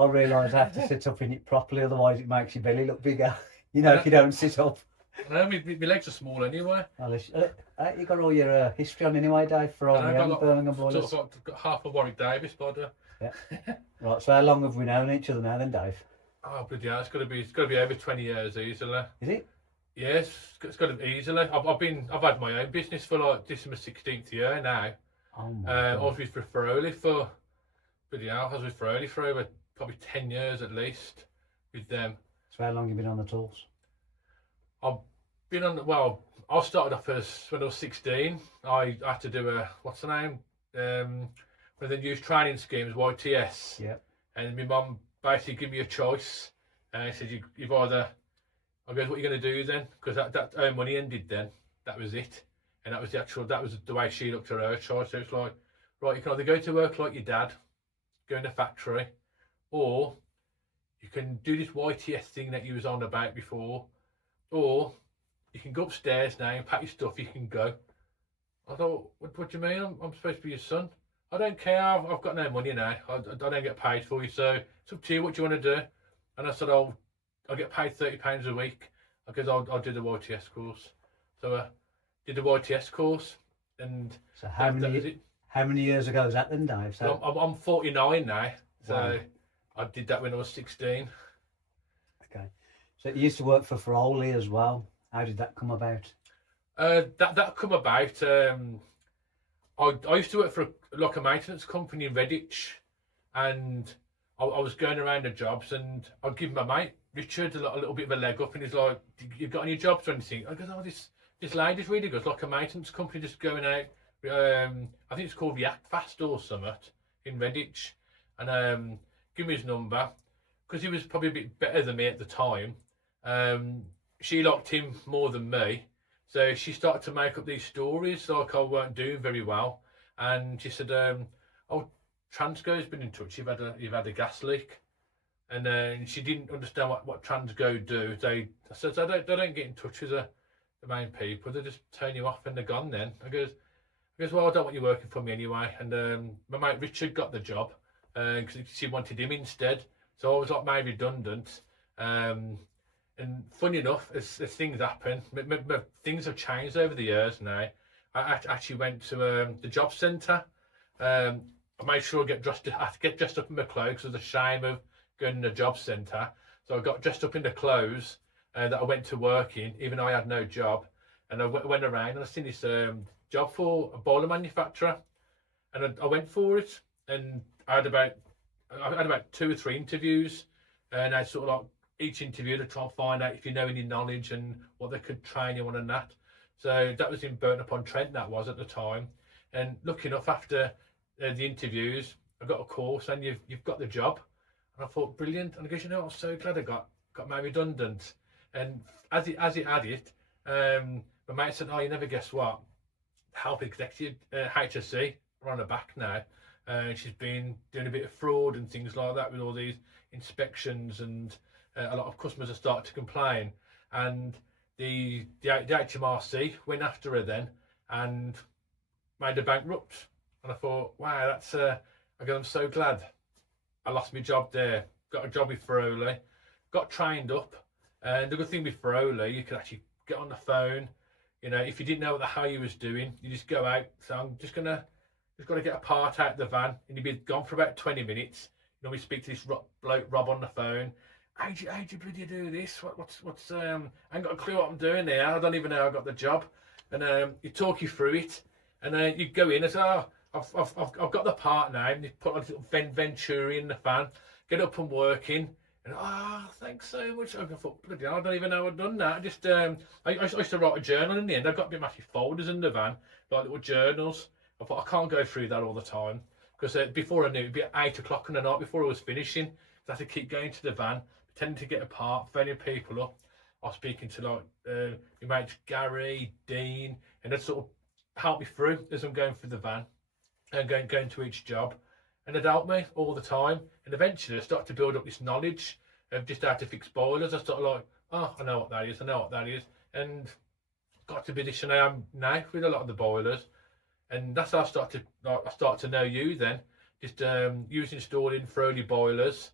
I realise I have to sit up in it properly, otherwise it makes your belly look bigger. You know, And if you don't sit up. I know my legs are small anyway. Well, you got all your history on anyway, Dave, for And Old I've got and like, Birmingham sort boilers. of got half a Warwick Davis body. Yeah. Right. So how long have we known each other now, then, Dave? Oh, bloody hell, it's got to be over 20 years easily. Is it? Yes, it's got to be easily. I've had my own business for like this is my 16th year now. Oh my I God. was with Ferroli for bloody hell. I was with Ferroli for over probably 10 years at least with them. So how long have you been on the tools? I've been on. Well, I started off as when I was 16. I had to do a what's the name? When they use training schemes, YTS. Yeah. And my mum basically gave me a choice, and said you've either. I goes, what are you going to do then? Because that her money ended then. That was it, and that was the way she looked at her choice. So it's like, right, you can either go to work like your dad, go in a factory, or you can do this YTS thing that you was on about before, or you can go upstairs now and pack your stuff. You can go. I thought, what do you mean? I'm supposed to be your son. I don't care. I've got no money now. I don't get paid for you. So it's up to you. What do you want to do? And I said, I'll get paid £30 a week because I'll do the YTS course. So I did the YTS course, and So how many years ago was that then, Dave? So I'm 49 now. So wow. I did that when I was 16. Okay. So you used to work for Ferroli as well. How did that come about? That come about. I used to work for a maintenance company in Redditch, and I was going around the jobs, and I'd give my mate Richard a little bit of a leg up, and he's like, "You got any jobs or anything?" I go, "Oh, this lady's really good, like a maintenance company, just going out. I think it's called React Fast or something in Redditch," and give me his number because he was probably a bit better than me at the time. She liked him more than me. So she started to make up these stories like I weren't doing very well, and she said, "Oh, Transgo's been in touch. You've had a gas leak," and she didn't understand what Transgo do. They don't get in touch with the main people. They just turn you off and they're gone. Then I goes, "Well, I don't want you working for me anyway." And my mate Richard got the job because she wanted him instead. So I was like made redundant. And funny enough, as things happen, things have changed over the years now. I actually went to the job centre. I made sure I get dressed up in my clothes because of the shame of going in the job centre. So I got dressed up in the clothes that I went to work in, even though I had no job. And I went around and I seen this job for a boiler manufacturer, and I went for it. And I had about 2 or 3 interviews, and I sort of like each interview to try and find out if you know any knowledge and what they could train you on and that. So that was in Burton-upon-Trent, that was at the time. And lucky enough, after the interviews, I got a call saying you've got the job. And I thought, brilliant. And I guess, I'm so glad I got made redundant. And as it had it, my mate said, "Oh, you never guess what? Health executive, HSC, are on her back now. She's been doing a bit of fraud and things like that with all these inspections, and a lot of customers have started to complain." And the HMRC went after her then and made her bankrupt. And I thought, wow, that's I'm so glad I lost my job there. Got a job with Ferroli, got trained up. And the good thing with Ferroli, you could actually get on the phone. If you didn't know what the hell you was doing, you just go out. So I'm just got to get a part out of the van, and you'd be gone for about 20 minutes. We speak to this bloke Rob on the phone. How do you bloody do this? What's I ain't got a clue what I'm doing there. I don't even know I got the job. And you talk you through it, and you go in and say, "Oh, I've got the part now." And you put a little Venturi in the van, get up and working, and thanks so much. I thought, bloody hell, I don't even know I'd done that. I just I used to write a journal in the end. I got a bit massive folders in the van, like little journals. I thought I can't go through that all the time because before I knew it'd be 8 o'clock in the night before I was finishing. I had to keep going to the van, pretending to get a part, phoning people up. I was speaking to like my mates Gary, Dean, and they'd sort of help me through as I'm going through the van and going to each job. And they'd help me all the time. And eventually I started to build up this knowledge of just how to fix boilers. I started like, oh, I know what that is. And got to be this I am now with a lot of the boilers. And that's how I started to know you then. Just using installing Ferroli boilers.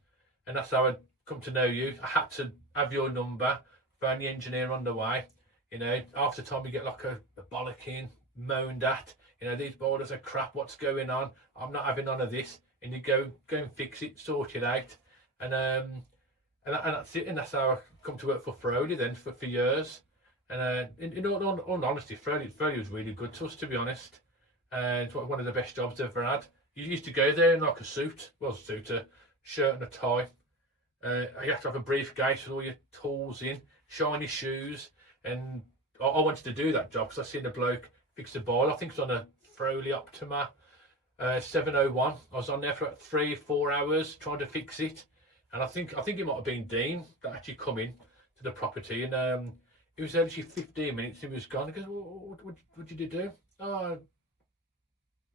and that's how I come to know you. I had to have your number, phone the engineer on the way. You know, after the time you get like a bollocking, moaned at. You know, these boilers are crap. What's going on? I'm not having none of this. And you go and fix it, sort it out, and that's it. And that's how I come to work for Ferroli then for years. And in all honesty, Ferroli was really good to us, to be honest. And it's one of the best jobs I've ever had. You used to go there in like a suit, a shirt and a tie. You have to have a briefcase with all your tools in, shiny shoes. And I wanted to do that job because I seen a bloke fix the boiler. I think it was on a Ferroli Optima 701. I was on there for 3-4 hours trying to fix it. And I think it might have been Dean that actually come in to the property. And it was actually 15 minutes and he was gone. He goes, what did you do? Oh,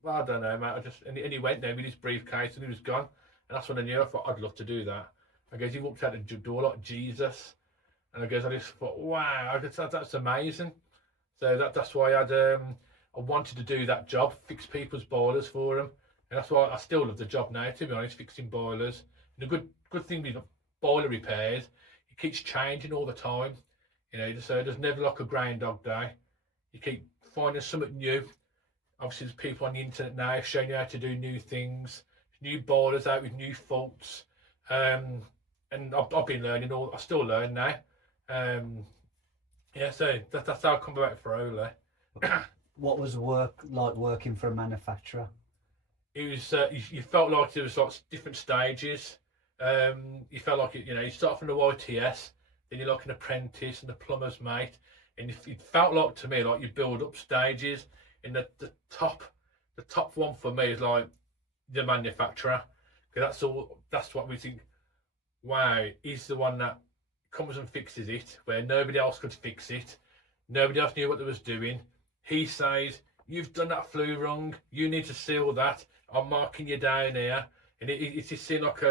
well, I don't know, mate. And he went there with his briefcase and he was gone. And that's when I knew. I thought I'd love to do that. I guess he walked out the door like Jesus. And I guess I just thought, wow, that's amazing. So that's why I wanted to do that job, fix people's boilers for them. And that's why I still love the job now, to be honest, fixing boilers. And the good thing with boiler repairs, it keeps changing all the time. You know, so there's never like a Groundhog Day. You keep finding something new. Obviously, there's people on the internet now showing you how to do new things, new boilers out with new faults. And I've been learning I still learn now. Yeah, so that's how I come about Ferroli. What was work like working for a manufacturer? It was you felt like there was like different stages. You felt like you start from the YTS, then you're like an apprentice and a plumber's mate, and it felt like to me like you build up stages. And the top one for me is like the manufacturer, because that's what we think. Wow, he's the one that comes and fixes it where nobody else could fix it. Nobody else knew what they was doing. He says, you've done that flue wrong. You need to seal that. I'm marking you down here. And it just seemed like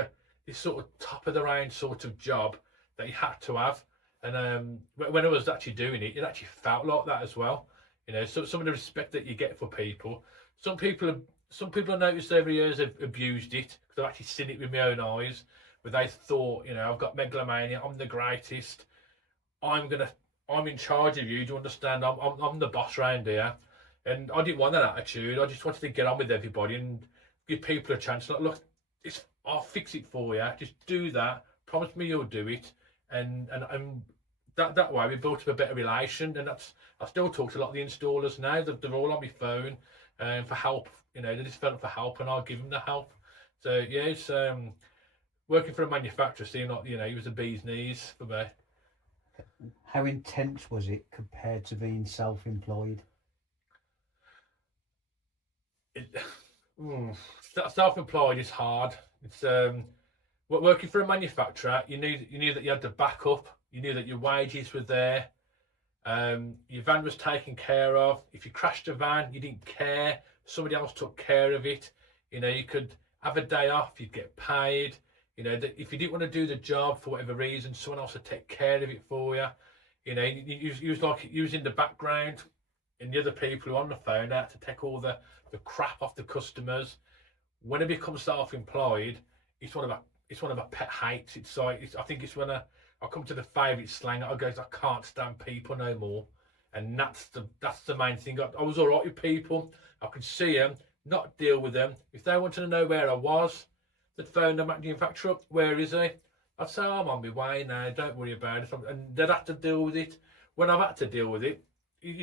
this sort of top of the range sort of job that you had to have. And when I was actually doing it, it actually felt like that as well. You know, so some of the respect that you get for people. Some people I noticed over the years have abused it because I've actually seen it with my own eyes. Where they thought, I've got megalomania, I'm the greatest, I'm in charge of you, do you understand? I'm the boss round here. And I didn't want that attitude. I just wanted to get on with everybody and give people a chance. Like, look, I'll fix it for you. Just do that. Promise me you'll do it. And that way we built up a better relation. And I still talk to a lot of the installers now. They're all on my phone for help. They just phone for help and I'll give them the help. So yeah, it's working for a manufacturer, seeing like he was a bee's knees for me. How intense was it compared to being self-employed? Self-employed is hard. It's working for a manufacturer. You knew that you had the backup. You knew that your wages were there. Your van was taken care of. If you crashed a van, you didn't care. Somebody else took care of it. You could have a day off. You'd get paid. If you didn't want to do the job for whatever reason, someone else would take care of it for you. You was like you was in the background, and the other people who are on the phone had to take all the crap off the customers. When I become self-employed, it's one of my pet hates. I think it's when I come to the favourite slang. I can't stand people no more, and that's the main thing. I was alright with people. I could see them, not deal with them. If they wanted to know where I was, they'd phone the manufacturer up. Where is he? I'd say, I'm on my way now. Don't worry about it. And they'd have to deal with it. When I've had to deal with it,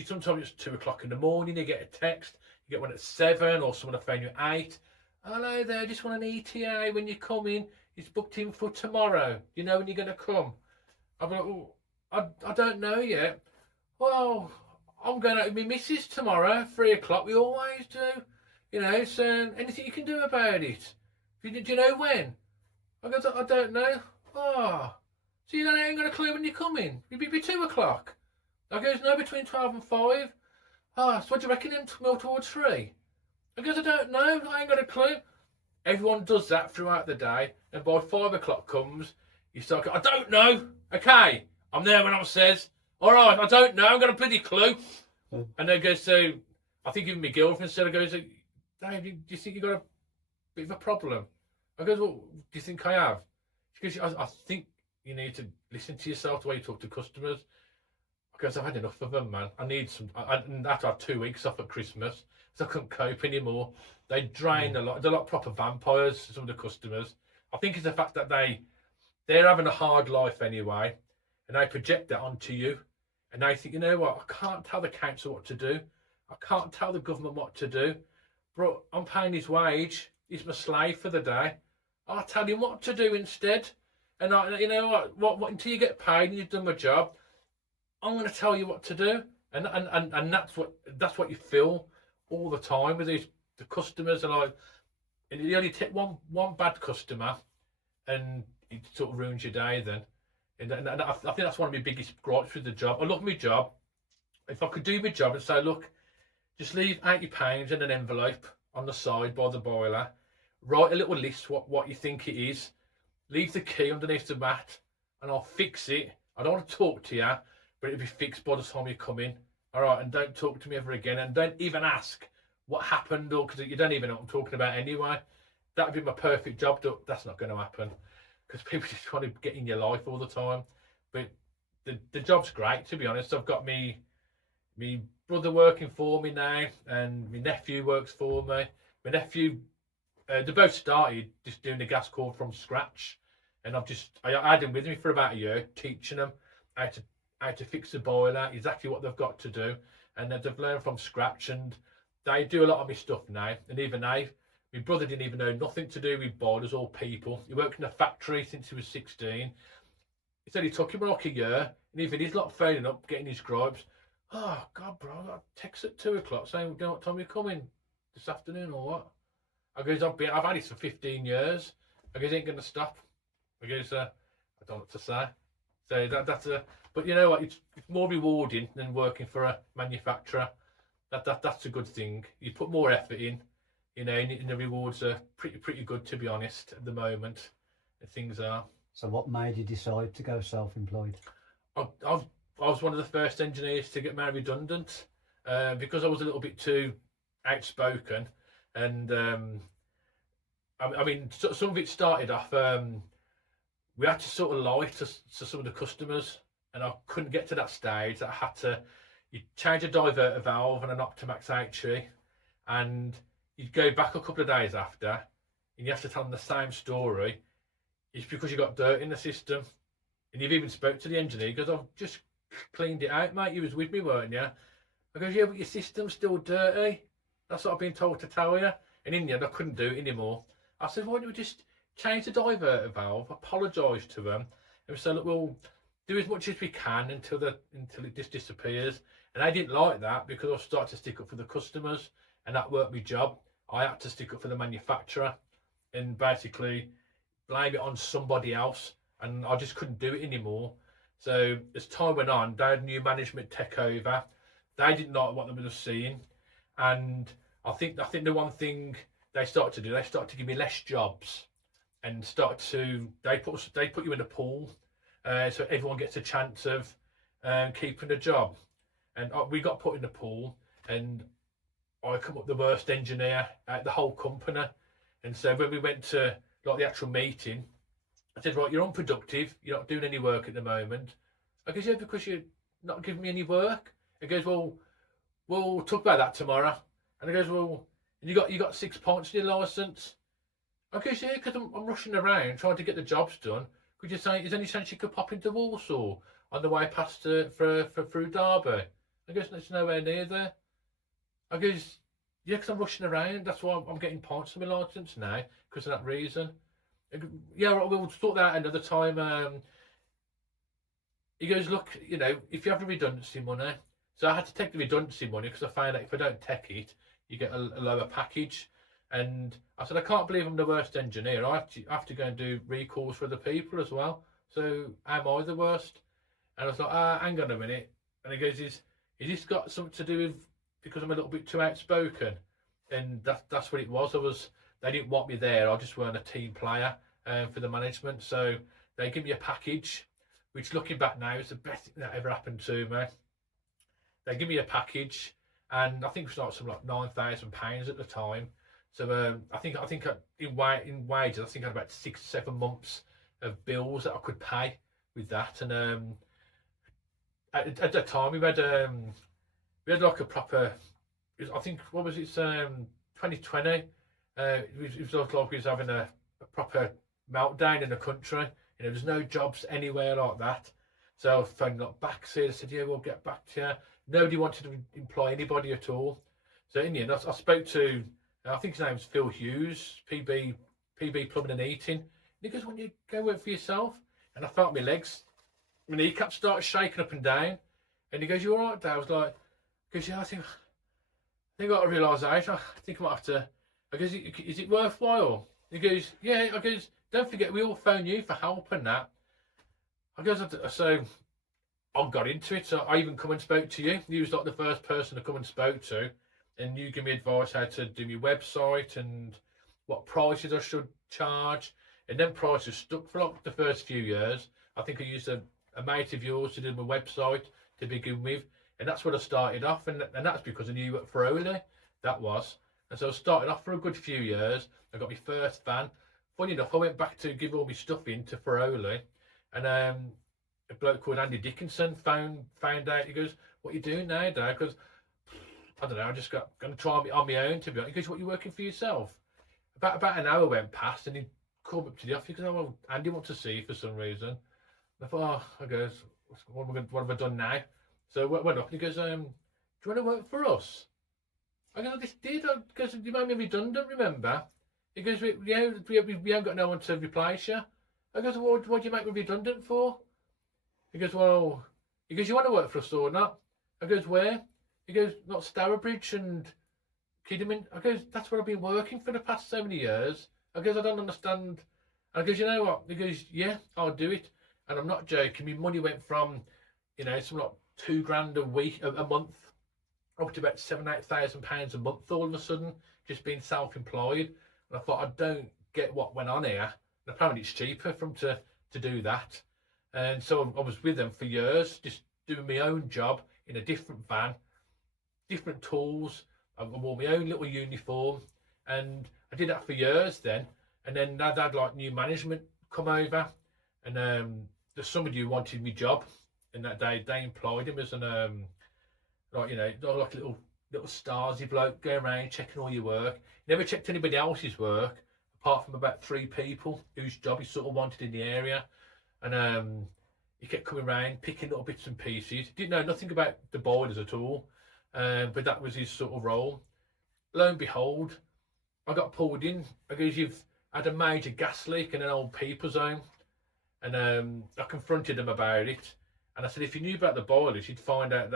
sometimes it's 2 o'clock in the morning. You get a text. You get one at 7, or someone will phone you at 8. Hello there. Just want an ETA when you come in. It's booked in for tomorrow. You know when you're going to come? I'm like, oh, I don't know yet. Well, I'm going out with my missus tomorrow, 3 o'clock. We always do. It's anything you can do about it. Do you know when? I don't know. Oh, so you ain't got a clue when you're coming? It'd be 2 o'clock. I goes, no, between 12 and 5. So what do you reckon then? More towards 3? I goes, I don't know. I ain't got a clue. Everyone does that throughout the day. And by 5 o'clock comes, you start going, I don't know. Okay, I'm there when I says. All right, I don't know. I've got a bloody clue. And they go, so I think even my girlfriend said, I goes, Dave, do you think you got a bit of a problem? I goes, well, do you think I have? Because I think you need to listen to yourself the way you talk to customers. Because I've had enough of them, man. I need some. And after I had 2 weeks off at Christmas, so I couldn't cope anymore. They drain a lot. They're like proper vampires. Some of the customers. I think it's the fact that they're having a hard life anyway, and they project that onto you, and they think, you know what? I can't tell the council what to do. I can't tell the government what to do. But I'm paying his wage. He's my slave for the day. I'll tell him what to do instead. And you know what? Until you get paid and you've done my job, I'm going to tell you what to do. And that's what you feel all the time with the customers. And you only take one bad customer, and it sort of ruins your day. Then, and I think that's one of my biggest gripes with the job. I love my job. If I could do my job and say, look, just leave £80 in an envelope on the side by the boiler. Write a little list what you think it is. Leave the key underneath the mat, and I'll fix it. I don't want to talk to you, but it'll be fixed by the time you come in. All right, and don't talk to me ever again, and don't even ask what happened, or because you don't even know what I'm talking about anyway. That'd be my perfect job. That's not going to happen because people just want to get in your life all the time. But the job's great, to be honest. I've got me brother working for me now, and my nephew works for me. My nephew, they both started just doing the gas cord from scratch, and I had him with me for about a year, teaching them how to fix the boiler, exactly what they've got to do, and they've learned from scratch, and they do a lot of my stuff now. And even now, my brother didn't even know nothing to do with boilers or people. He worked in a factory since he was 16. He said it took him like a year, and even he's not phoning up, getting his gripes. Oh God, bro, I got a text at 2 o'clock saying, "Do you know what time you're coming this afternoon or what?" I goes, I've had this for 15 years. I goes, ain't gonna stop. I goes, I don't know what to say. So but you know what? It's more rewarding than working for a manufacturer. That's a good thing. You put more effort in, you know, and the rewards are pretty good, to be honest, at the moment. Things are. So what made you decide to go self-employed? I was one of the first engineers to get made redundant because I was a little bit too outspoken, and I mean, some of it started off. We had to sort of lie to some of the customers, and I couldn't get to that stage that I had to. You change a diverter valve and an Optimax HE, and you'd go back a couple of days after, and you have to tell them the same story. It's because you got dirt in the system, and you've even spoke to the engineer because I've just cleaned it out, mate. You was with me, weren't you? I goes, yeah, but your system's still dirty. That's what I've been told to tell you. And in the end, I couldn't do it anymore. I said, why don't we just change the diverter valve, apologise to them, and we said, look, we'll do as much as we can until it just disappears. And I didn't like that because I started to stick up for the customers, and that weren't my job. I had to stick up for the manufacturer and basically blame it on somebody else, and I just couldn't do it anymore. So as time went on, they had new management take over. They didn't like what they were seeing, and I think the one thing they started to do, they started to give me less jobs, and they put you in a pool, so everyone gets a chance of keeping a job. And we got put in the pool, and I come up the worst engineer at the whole company. And so when we went to like the actual meeting, I said, right, you're unproductive, you're not doing any work at the moment. I goes, yeah, because you're not giving me any work. He goes, well, we'll talk about that tomorrow. And he goes, well, you got 6 points in your licence. I goes, yeah, because I'm rushing around trying to get the jobs done. Could you say, is there any chance you could pop into Walsall on the way past through Derby? I goes, it's nowhere near there. I goes, yeah, because I'm rushing around. That's why I'm getting points on my licence now, because of that reason. Yeah, we'll sort that out another time. He goes, look, you know, if you have the redundancy money, so I had to take the redundancy money because I found out if I don't take it, you get a lower package. And I said, I can't believe I'm the worst engineer. I have to go and do recalls for the people as well. So am I the worst? And I was like, hang on a minute. And he goes, is this got something to do with because I'm a little bit too outspoken? And that's what it was. They didn't want me there. I just weren't a team player for the management. So they give me a package, which looking back now is the best thing that ever happened to me. They give me a package, and I think it was like something like £9,000 at the time. So I think in wages, I think I had about 6 or 7 months of bills that I could pay with that. And at the time we had like a proper. I think what was it? 2020. It was like we was having a proper meltdown in the country. You know, there's no jobs anywhere like that. So I was phoning up back here. I said, yeah, we'll get back to you. Nobody wanted to employ anybody at all. So in the end, I spoke to, I think his name's Phil Hughes, PB Plumbing and Heating. And he goes, "When you go work for yourself?" And I felt my legs, my kneecaps started shaking up and down. And he goes, "You all right, Dad?" I was like, "Because yeah, I think I got a realisation. I think I might have to." I goes, "Is it worthwhile?" He goes, "Yeah." I goes, "Don't forget, we all phone you for help and that." I goes, so I got into it. So I even come and spoke to you. You was like the first person to come and spoke to, and you give me advice how to do my website and what prices I should charge. And then prices stuck for like the first few years. I think I used a mate of yours to do my website to begin with, and that's what I started off. And that's because I knew you at Ferroli. That was. And so I started off for a good few years. I got my first van. Funny enough, I went back to give all my stuff in to Ferroli, and a bloke called Andy Dickinson found out. He goes, "What are you doing now, Dad?" Because I don't know. I just going to try it on my own. To be honest, he goes, "What, you working for yourself?" About an hour went past, and he called me up to the office. He goes, "Oh, well, Andy wants to see you for some reason." And I thought, "Oh," I goes, what have I done now?" So I went up, and he goes, "Do you want to work for us?" I goes, "I just did." I goes, "You made me redundant, remember?" He goes, we haven't got no one to replace you." I goes, "Well, what do you make me redundant for?" He goes, "Well," he goes, "You want to work for us or not?" I goes, "Where?" He goes, "Not Stourbridge and Kidderminster." I goes, "That's where I've been working for the past so many years." I goes, "I don't understand." I goes, "You know what?" He goes, "Yeah, I'll do it." And I'm not joking. My money went from, you know, something like £2,000 a week, a month, up to about £7,000-8,000 a month all of a sudden, just being self-employed. And I thought, I don't get what went on here. And apparently it's cheaper for them to do that. And so I was with them for years, just doing my own job in a different van, different tools. I wore my own little uniform, and I did that for years then. And then I'd had like new management come over, and there's somebody who wanted me job, and that they employed him as an like, you know, like a little starsy bloke going around checking all your work. Never checked anybody else's work apart from about 3 people whose job he sort of wanted in the area. And he kept coming around picking little bits and pieces. Didn't know nothing about the boilers at all, but that was his sort of role. Lo and behold, I got pulled in because you've had a major gas leak in an old people's home. And I confronted him about it, and I said, "If you knew about the boilers, you'd find out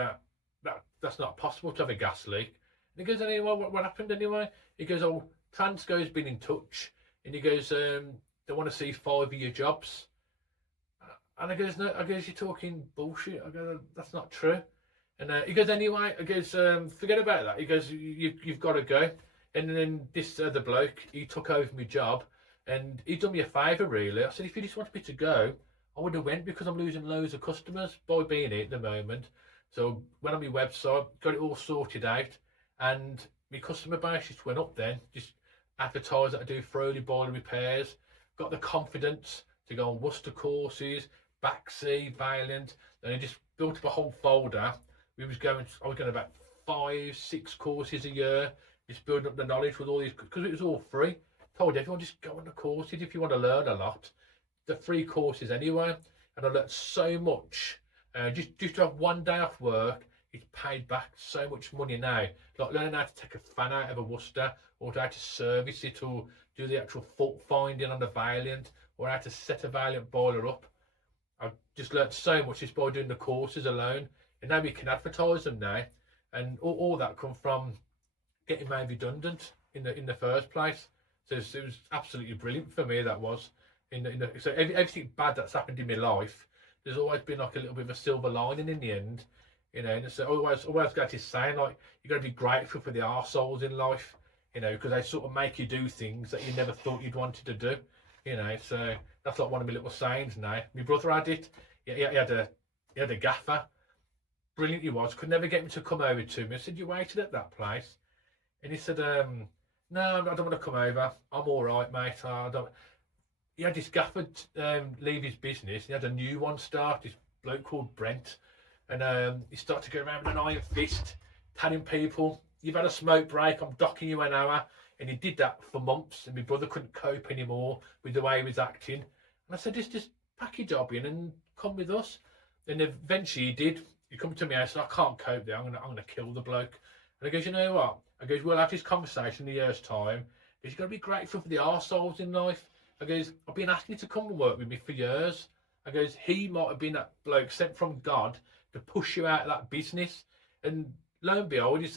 that's not possible to have a gas leak." And he goes, "Anyway, what happened anyway?" He goes, "Oh, Transco's been in touch," and he goes, "They want to see 5 of your jobs." And I goes, "No," I goes, "You're talking bullshit." I go, "That's not true." And he goes, "Anyway," I goes, "Forget about that." He goes, "You've got to go." And then this other bloke, he took over my job, and he done me a favour really. I said, "If you just wanted me to go, I would have went, because I'm losing loads of customers by being here at the moment." So went on my website, got it all sorted out, and my customer base just went up then. Just advertised that I do Ferroli boiler repairs, got the confidence to go on Worcester courses, Backsea, Valiant, and I just built up a whole folder. I was going about 5-6 courses a year, just building up the knowledge with all these, because it was all free. Told everyone, just go on the courses if you want to learn a lot. The free courses anyway, and I learned so much. Just to have one day off work, it's paid back so much money now. Like learning how to take a fan out of a Worcester, or how to service it, or do the actual fault finding on the Valiant, or how to set a Valiant boiler up. I've just learned so much just by doing the courses alone, and now we can advertise them now, and all that come from getting made redundant in the first place. So it was absolutely brilliant for me. That was so everything bad that's happened in my life, there's always been like a little bit of a silver lining in the end, you know. And it's always got this saying, like, you got to be grateful for the arseholes in life, you know, because they sort of make you do things that you never thought you'd wanted to do, you know. So that's like one of my little sayings now. My brother had it. He had a gaffer. Brilliant he was. Could never get him to come over to me. I said, "You waited at that place?" And he said, "No, I don't want to come over. I'm all right, mate. I don't." he had this gaffer leave his business. He had a new one start. This bloke called Brent, and he started to go around with an iron fist, telling people, "You've had a smoke break. I'm docking you an hour." And he did that for months, and my brother couldn't cope anymore with the way he was acting. And I said, just pack your job in and come with us. And eventually he did. He come to me, I said, "I can't cope there. I'm gonna kill the bloke." And he goes, "You know what?" I goes, "We'll have this conversation in a year's time. You've got to be grateful for the arseholes in life." I goes, "I've been asking you to come and work with me for years." I goes, "He might have been that bloke sent from God to push you out of that business." And lo and behold, he's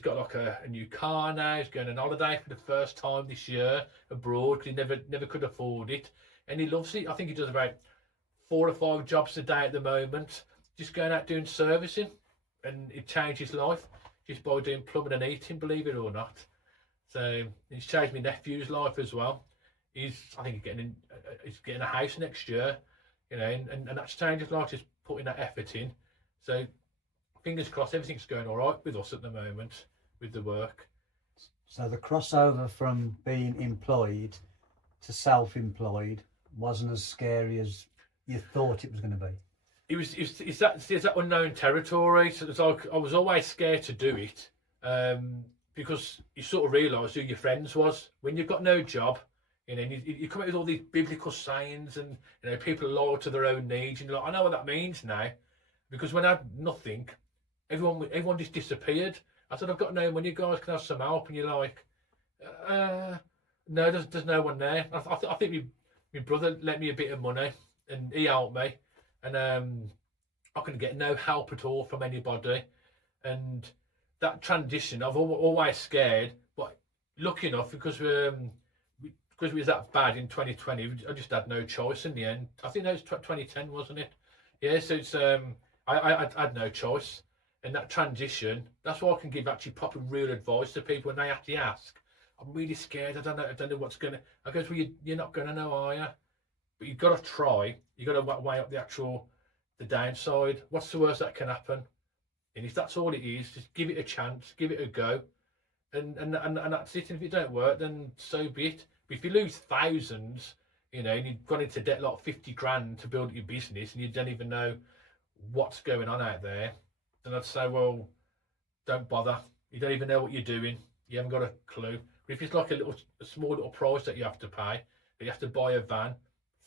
got like a new car now. He's going on holiday for the first time this year abroad because he never could afford it. And he loves it. I think he does about 4 or 5 jobs a day at the moment, just going out doing servicing. And it changed his life just by doing plumbing and heating, believe it or not. So it's changed my nephew's life as well. I think he's getting a house next year, you know, and that's changed his life, just putting that effort in. So fingers crossed, everything's going all right with us at the moment with the work. So the crossover from being employed to self-employed wasn't as scary as you thought it was going to be. It's that unknown territory. So it's like I was always scared to do it, because you sort of realise who your friends was when you've got no job. You know, you come up with all these biblical sayings, and you know, people are loyal to their own needs. And you're like, I know what that means now, because when I had nothing, everyone just disappeared. I said, "I've got no money, guys. Can I have some help?" And you're like, no, there's no one there. I think my brother lent me a bit of money, and he helped me, and I couldn't get no help at all from anybody. And that transition, I've always scared, but lucky enough, because we was that bad in 2020, I just had no choice in the end. I think that was 2010, wasn't it? Yeah, so it's I had no choice. And that transition, that's why I can give actually proper real advice to people when they actually ask. "I'm really scared. I don't know what's gonna." I goes, "Well, you're not gonna know, are you? But you've got to try. You've got to weigh up the downside. What's the worst that can happen? And if that's all it is, just give it a chance, give it a go, and that's it. And if it don't work, then so be it. But if you lose thousands, you know, and you've gone into debt like 50 grand to build your business, and you don't even know what's going on out there, then I'd say, well, don't bother. You don't even know what you're doing. You haven't got a clue. But if it's like a small little price that you have to pay, that you have to buy a van,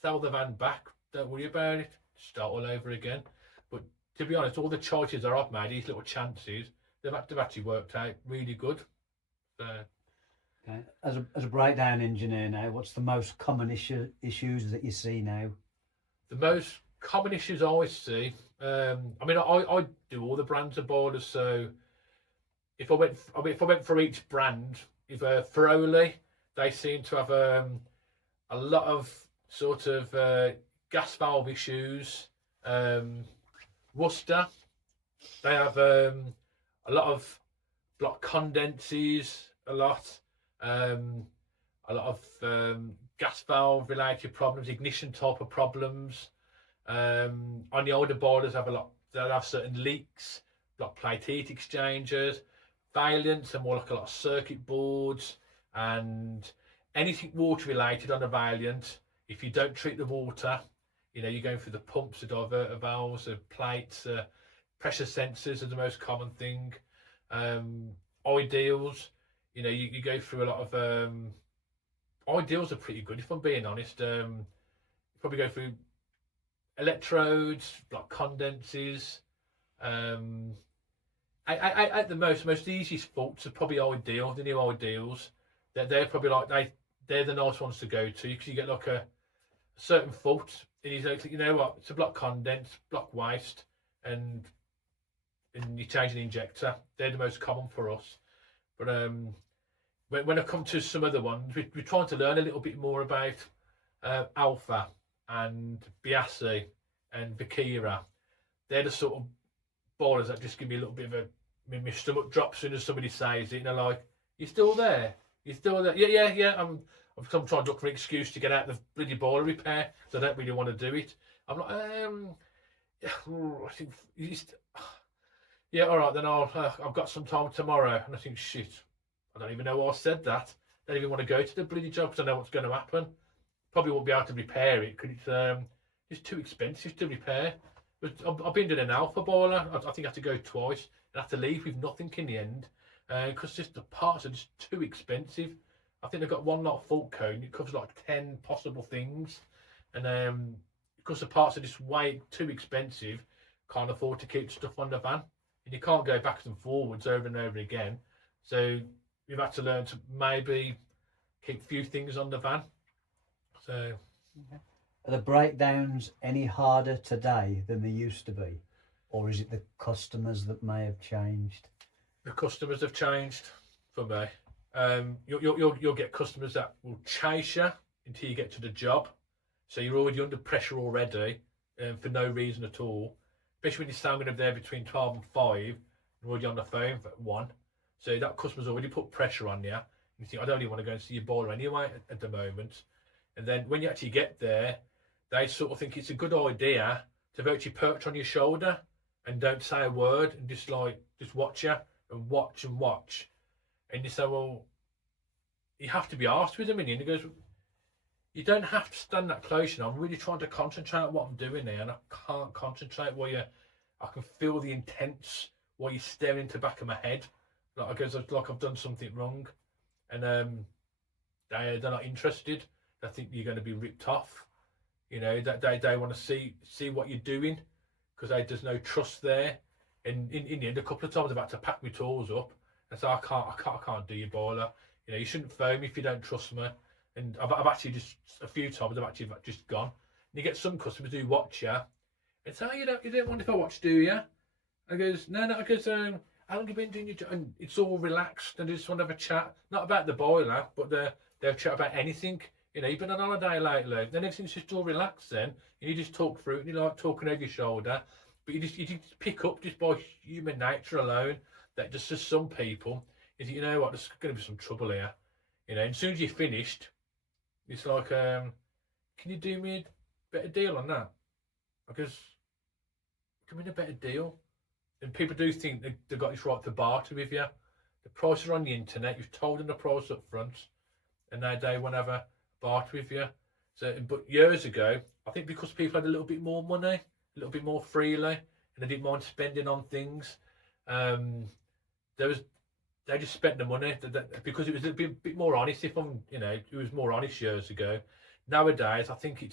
sell the van back. Don't worry about it. Start all over again." But to be honest, all the choices that I've made, these little chances, they've actually worked out really good. So, Okay. As a breakdown engineer now, what's the most common issues that you see now? the most common issues I always see, I mean, I do all the brands of boilers. So if I went for each brand, if Ferroli, they seem to have a lot of sort of gas valve issues. Worcester, they have a lot of block condenses, a lot of gas valve related problems, ignition type of problems. On the older boilers, they'll have certain leaks, block plate heat exchangers. Valiants are more like a lot of circuit boards, and anything water related on a Valiant. If you don't treat the water, you know, you're going through the pumps, the diverter valves, the plates, pressure sensors are the most common thing. Ideals, you know, you go through a lot of ideals are pretty good, if I'm being honest. You probably go through electrodes, block condenses. At the most easiest faults are probably the new ideals. They're probably like they're the nice ones to go to, because you get like a certain fault, and you know what, it's a block condense, block waste, and you change an injector. They're the most common for us. But when I come to some other ones, we're trying to learn a little bit more about Alpha and Biassi and Vikira. They're the sort of boilers that just give me a little bit of my stomach drops as soon as somebody says it. You know, like, "You're still there? You're still there?" Yeah. I'm trying to look for an excuse to get out of the bloody boiler repair, so I don't really want to do it. I'm like, I think, yeah, all right, then I've got some time tomorrow. And I think, shit, I don't even know why I said that. I don't even want to go to the bloody job because I know what's going to happen. probably won't be able to repair it because it's too expensive to repair. But I've been doing an alpha boiler. I think I had to go twice and I had to leave with nothing in the end because just the parts are just too expensive. I think they've got one lot fault code and it covers like 10 possible things, and because the parts are just way too expensive, can't afford to keep stuff on the van, and you can't go backwards and forwards over and over again. So we've had to learn to maybe keep a few things on the van. So Are the breakdowns any harder today than they used to be, or is it the customers that may have changed? the customers have changed for me. You'll get customers that will chase you until you get to the job. So you're already under pressure already for no reason at all. Especially when you're standing up there between 12 and 5, you're already on the phone for 1. So that customer's already put pressure on you. You think, I don't even want to go and see your boiler anyway at the moment. And then when you actually get there, they sort of think it's a good idea to virtually perch on your shoulder and don't say a word and just watch you and watch and watch. And you say, well, you have to be arsed with them. And he goes, you don't have to stand that close. I'm really trying to concentrate on what I'm doing there, and I can't concentrate while I can feel the intense while you're staring into the back of my head. Like I goes, like I've done something wrong. And they're not interested. They think you're going to be ripped off. You know, that they want to see what you're doing because there's no trust there. And in the end, a couple of times I've had to pack my tools up and say, I can't do your boiler. You know, you shouldn't phone me if you don't trust me. And I've actually just a few times I've actually just gone. And you get some customers who watch you and say, oh, you don't want if I watch, do you? I goes, no. I goes, how long have you been doing your job? And it's all relaxed and they just want to have a chat, not about the boiler, but they'll chat about anything. You know, you've been on holiday lately, then everything's just all relaxed then, and you just talk through it, and you like talking over your shoulder, but you just pick up just by human nature alone that just some people, you know what, there's going to be some trouble here. You know, and as soon as you're finished, it's like, can you do me a better deal on that? Because, give me a better deal. And people do think they've got this right to barter with you. The prices are on the internet, you've told them the price up front, and now they want to have a barter with you. So, but years ago, I think because people had a little bit more money, a little bit more freely, and they didn't mind spending on things, they just spent the money because it was a bit more honest. If I'm, you know, it was more honest years ago. Nowadays, I think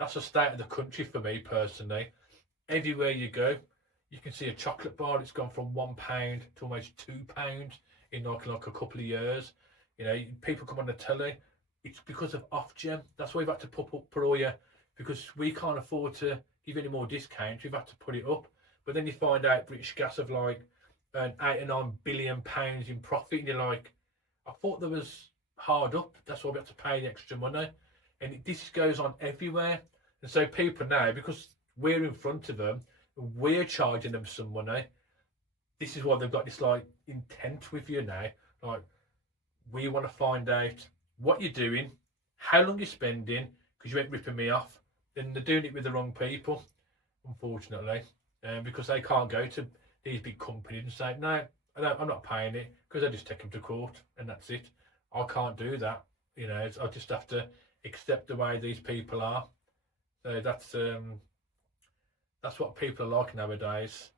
that's the state of the country for me personally. Everywhere you go, you can see a chocolate bar. It's gone from £1 to almost £2 in like a couple of years. You know, people come on the telly. It's because of Ofgem. That's why we've had to put up for all you, because we can't afford to give any more discounts. We've had to put it up. But then you find out British Gas have like earned £8 and £9 billion in profit, and you're like, I thought there was hard up. That's why we have to pay the extra money. And this goes on everywhere. And so people now, because we're in front of them, we're charging them some money. This is why they've got this like intent with you now. Like, we want to find out what you're doing, how long you're spending, because you ain't ripping me off. And they're doing it with the wrong people, unfortunately, because they can't go to these big companies and say, no, I'm not paying it, because I just take them to court and that's it. I can't do that. You know, I just have to accept the way these people are. So that's what people are like nowadays.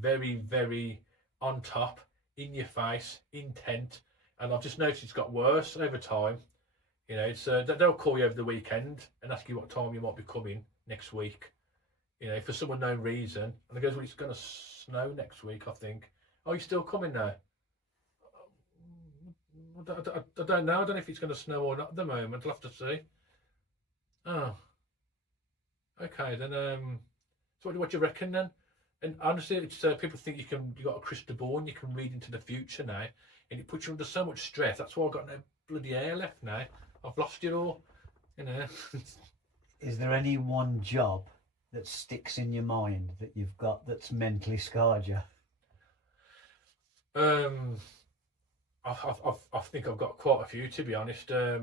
Very, very on top, in your face, intent. And I've just noticed it's got worse over time. You know, it's they'll call you over the weekend and ask you what time you might be coming next week. You know, for some unknown reason. And it goes, well, it's going to snow next week, I think. Oh, you're still coming now? I don't know. I don't know if it's going to snow or not at the moment. I'll have to see. Oh. Okay, then, so what do you reckon then? And honestly, it's people think you got a crystal ball and you can read into the future now, and it puts you under so much stress. That's why I've got no bloody hair left now. I've lost it all, you know. Is there any one job that sticks in your mind that you've got that's mentally scarred you? I think I've got quite a few, to be honest. A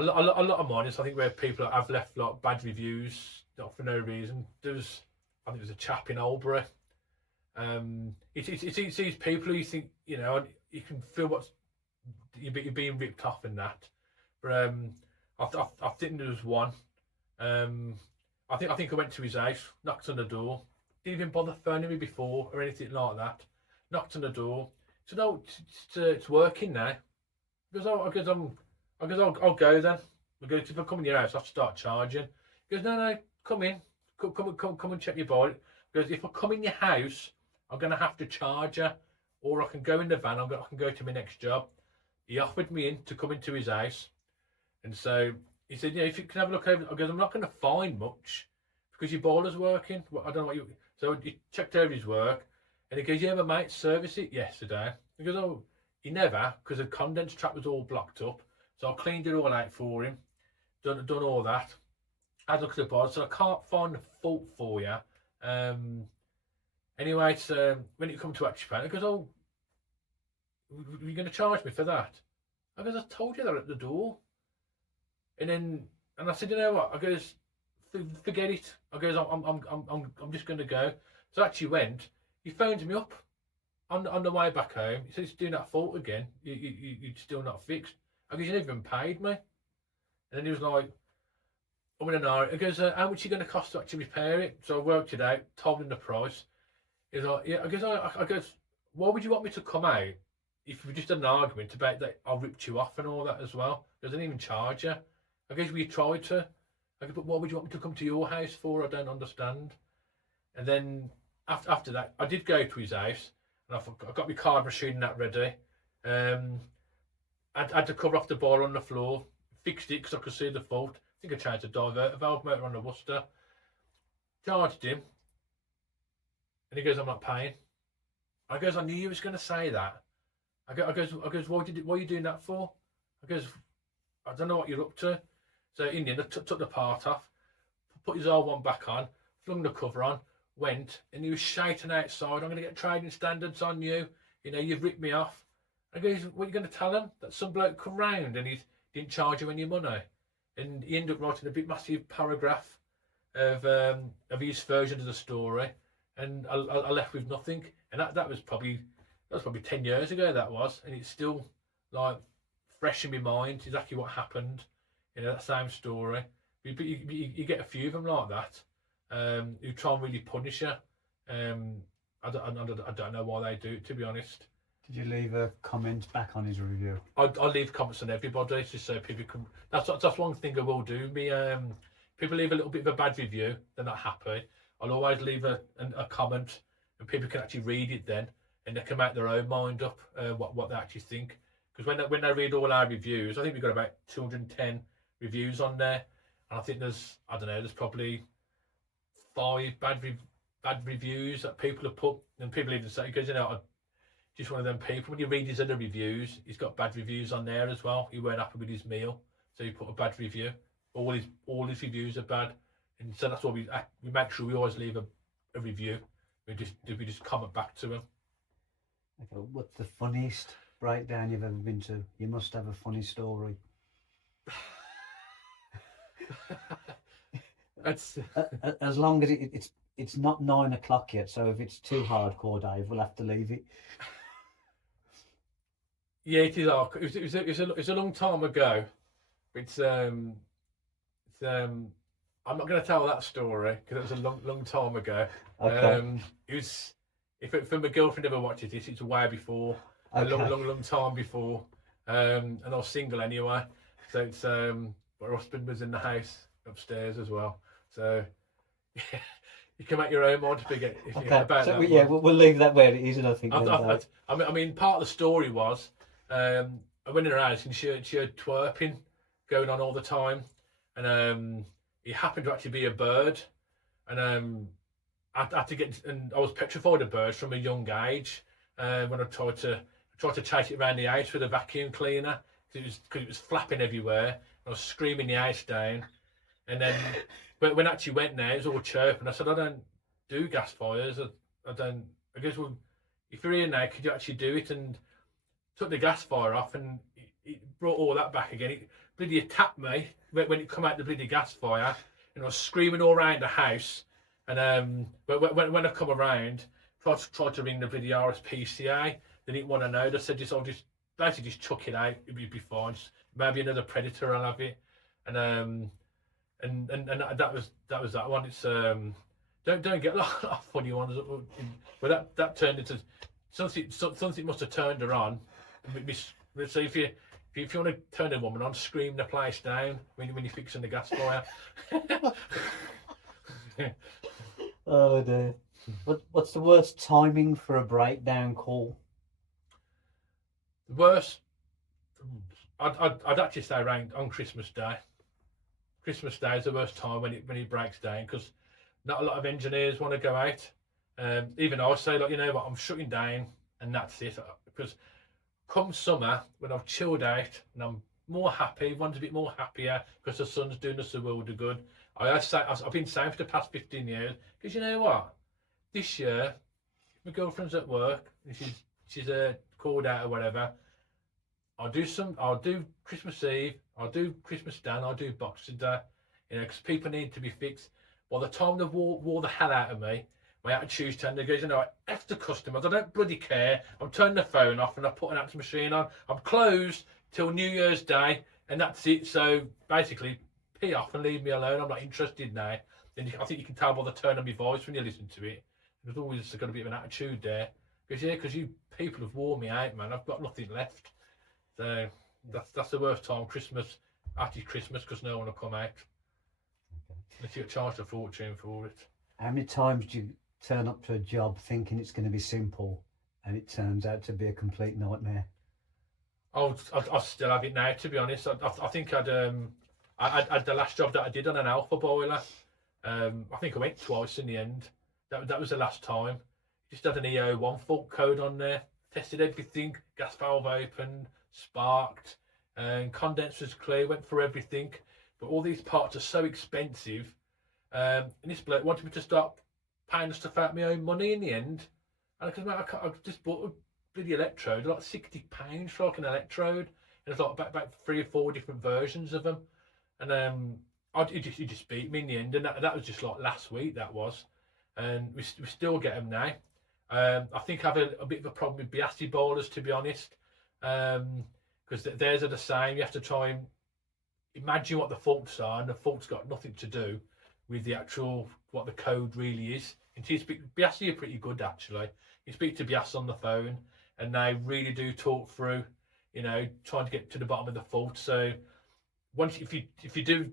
lot of mine is, I think, where people have left like bad reviews, not for no reason. I think there's a chap in Albury. It's these people who you think, you know, you can feel you're being ripped off and that. But I think there was one. I think I went to his house, knocked on the door, didn't even bother phoning me before or anything like that. Knocked on the door, said, "Oh, it's working now." Because I'll go then. I goes, if I come in your house, I'll start charging. He goes, no, come in, come and check your board. He goes, if I come in your house, I'm gonna have to charge you, or I can go in the van. I can go to my next job. He offered me in to come into his house, and so he said, yeah, if you can have a look over. I goes, I'm not going to find much because your boiler's working. Well, I don't know what you. So he checked over his work, and he goes, yeah, my mate serviced it yesterday. He goes, oh, he never, because the condense trap was all blocked up. So I cleaned it all out for him, done all that. I looked at the board, so I can't find the fault for you. Anyway, so when it comes to actually paying, he goes, oh, you're going to charge me for that? I goes, I told you that at the door. And I said, you know what? I goes, forget it. I goes, I'm just going to go. So I actually went. He phoned me up on the way back home. He said, it's doing that fault again. You're still not fixed. I goes, you never even paid me. And then he was like, I'm in an hour. He goes, how much are you going to cost to actually repair it? So I worked it out, told him the price. He's like, yeah. I goes, why would you want me to come out if we just had an argument about that I ripped you off and all that as well? He doesn't even charge you. I guess we tried to. I go, but why would you want me to come to your house for? I don't understand. And then after that, I did go to his house, and I got my card machine and that ready. I had to cover off the bar on the floor, fixed it because I could see the fault. I think I changed the diverter valve motor on the Worcester. Charged him, and he goes, "I'm not paying." I goes, "I knew you was going to say that." I goes, "What are you doing that for?" I goes, "I don't know what you're up to." So in the end, I took the part off, put his old one back on, flung the cover on, went, and he was shouting outside, "I'm going to get trading standards on you. You know, you've ripped me off." I goes, "What are you going to tell him? That some bloke come round and he didn't charge you any money?" And he ended up writing a big massive paragraph of his version of the story, and I left with nothing. And that was probably 10 years ago. That was, and it's still like fresh in my mind exactly what happened. You know, that same story. But you get a few of them like that, who try and really punish you. I don't know why they do it, to be honest. Did you leave a comment back on his review? I leave comments on everybody just so people can. That's one thing I will do. People leave a little bit of a bad review, they're not happy. I'll always leave a comment, and people can actually read it then, and they can make their own mind up what they actually think. Because when they read all our reviews, I think we've got about 210 reviews on there, and I think there's probably 5 bad reviews that people have put, and people even say, because just one of them people, when you read his other reviews, he's got bad reviews on there as well. He weren't happy with his meal, so he put a bad review. All his reviews are bad, and so that's why we make sure we always leave a review. We just comment back to him. Okay, what's the funniest breakdown you've ever been to? You must have a funny story. That's as long as it's not 9 o'clock yet, so if it's too hardcore, Dave, we'll have to leave it. Yeah, it is. It's a long time ago. I'm not going to tell that story because it was a long time ago. Okay. It was if my girlfriend ever watches this, it's way before, Okay. a long time before. And I was single anyway, so it's my husband was in the house upstairs as well. So yeah, you can make your own mind to forget if you Okay. about So that. yeah, we'll leave that where it is, and I think. I mean, part of the story was I went in her house and she had twerping going on all the time, and it happened to actually be a bird, and I had to get, and I was petrified of birds from a young age. When I tried to chase it around the house with a vacuum cleaner, because it was flapping everywhere. I was screaming the house down, and then when I actually went there, it was all chirping. I said, I don't do gas fires. I don't. I guess, well, if you're here now, could you actually do it? And took the gas fire off, and it brought all that back again. It bloody attacked me when it come out the bloody gas fire, and I was screaming all around the house. And when I come around, tried to ring the bloody RSPCA. They didn't want to know. They said, I'll just basically just chuck it out. It'll be fine. Maybe another predator will have it. And that was that one. It's don't get a lot of funny ones, but that turned into something must have turned her on. So if you want to turn a woman on, scream the place down when you're fixing the gas fire. Oh dear. What's the worst timing for a breakdown call? The worst, I'd actually say around on Christmas Day. Christmas Day is the worst time when it breaks down, because not a lot of engineers want to go out. Even I say, like, you know what, I'm shutting down and that's it. Because come summer, when I've chilled out and I'm more happy, everyone's a bit more happier because the sun's doing us a world of good. I've been saying for the past 15 years, because you know what, this year my girlfriend's at work and she's called out or whatever. I'll do Christmas Eve, I'll do Christmas Day, and I'll do Boxing Day, you know, because people need to be fixed. By the time they wore the hell out of me, my attitude's turned. They go, you know, F the customers, I don't bloody care. I'm turning the phone off and I put an answer machine on. I'm closed till New Year's Day, and that's it. So basically, pee off and leave me alone. I'm not interested now. And I think you can tell by the tone of my voice when you listen to it. There's always got a bit of an attitude there. Because you people have worn me out, man. I've got nothing left. So that's the worst time, Christmas, after Christmas, because no one will come out. Unless you get charged a fortune for it. How many times do you turn up to a job thinking it's going to be simple and it turns out to be a complete nightmare? I still have it now, to be honest. I think I had the last job that I did on an alpha boiler. I think I went twice in the end. That was the last time. Just had an EO1 fault code on there. Tested everything. Gas valve opened, sparked, and condensers clear. Went for everything. But all these parts are so expensive. And this bloke wanted me to start paying the stuff out of my own money in the end. And because I just bought a bloody electrode, like £60 for like an electrode. And there's like about 3 or 4 different versions of them. And he just beat me in the end. And that was just like last week, that was. And we still get them now. I think I have a bit of a problem with Biassi boilers, to be honest. Because theirs are the same. You have to try and imagine what the faults are, and the fault's got nothing to do with the actual, what the code really is. And Biassi are pretty good, actually. You speak to Biassi on the phone, and they really do talk through, you know, trying to get to the bottom of the fault. So if you do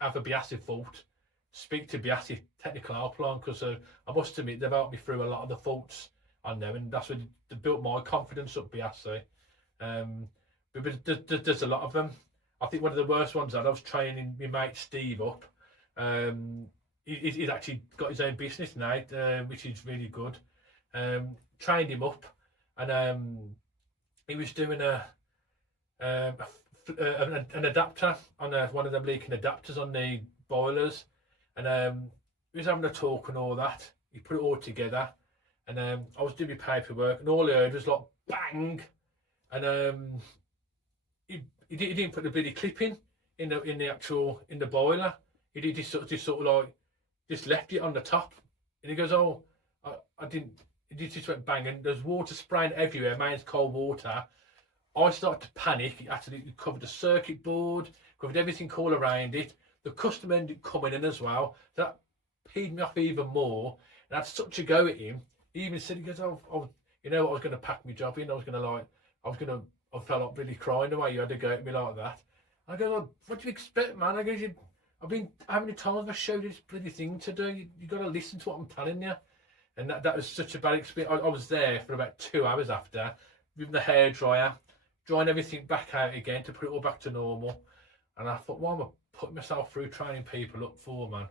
have a Biassi fault, speak to Biassi technical helpline, because I must admit they've helped me through a lot of the faults on them, and that's what built my confidence up, Biassi. But there's a lot of them. I think one of the worst ones that I was training my mate Steve up. He's actually got his own business now, which is really good. Trained him up, and he was doing an adapter on one of them leaking adapters on the boilers, and he was having a talk and all that. He put it all together, and I was doing my paperwork, and all I heard was like bang, and he didn't put the bloody clip in the boiler. He did just sort of like just left it on the top, and he goes, "Oh, I didn't." It just went bang, and there's water spraying everywhere. Mine's cold water. I started to panic. It actually covered the circuit board, covered everything all around it. The customer ended up coming in as well. So that peed me off even more. And I had such a go at him. He even said, he goes, "Oh, you know what? I was going to pack my job in. I felt like really crying the way you had to go at me like that." I go, "Oh, what do you expect, man?" I go, how many times have I showed you this bloody thing to do? You got to listen to what I'm telling you." And that was such a bad experience. I was there for about 2 hours after, with the hairdryer, drying everything back out again to put it all back to normal. And I thought, why am I putting myself through training people up for, man?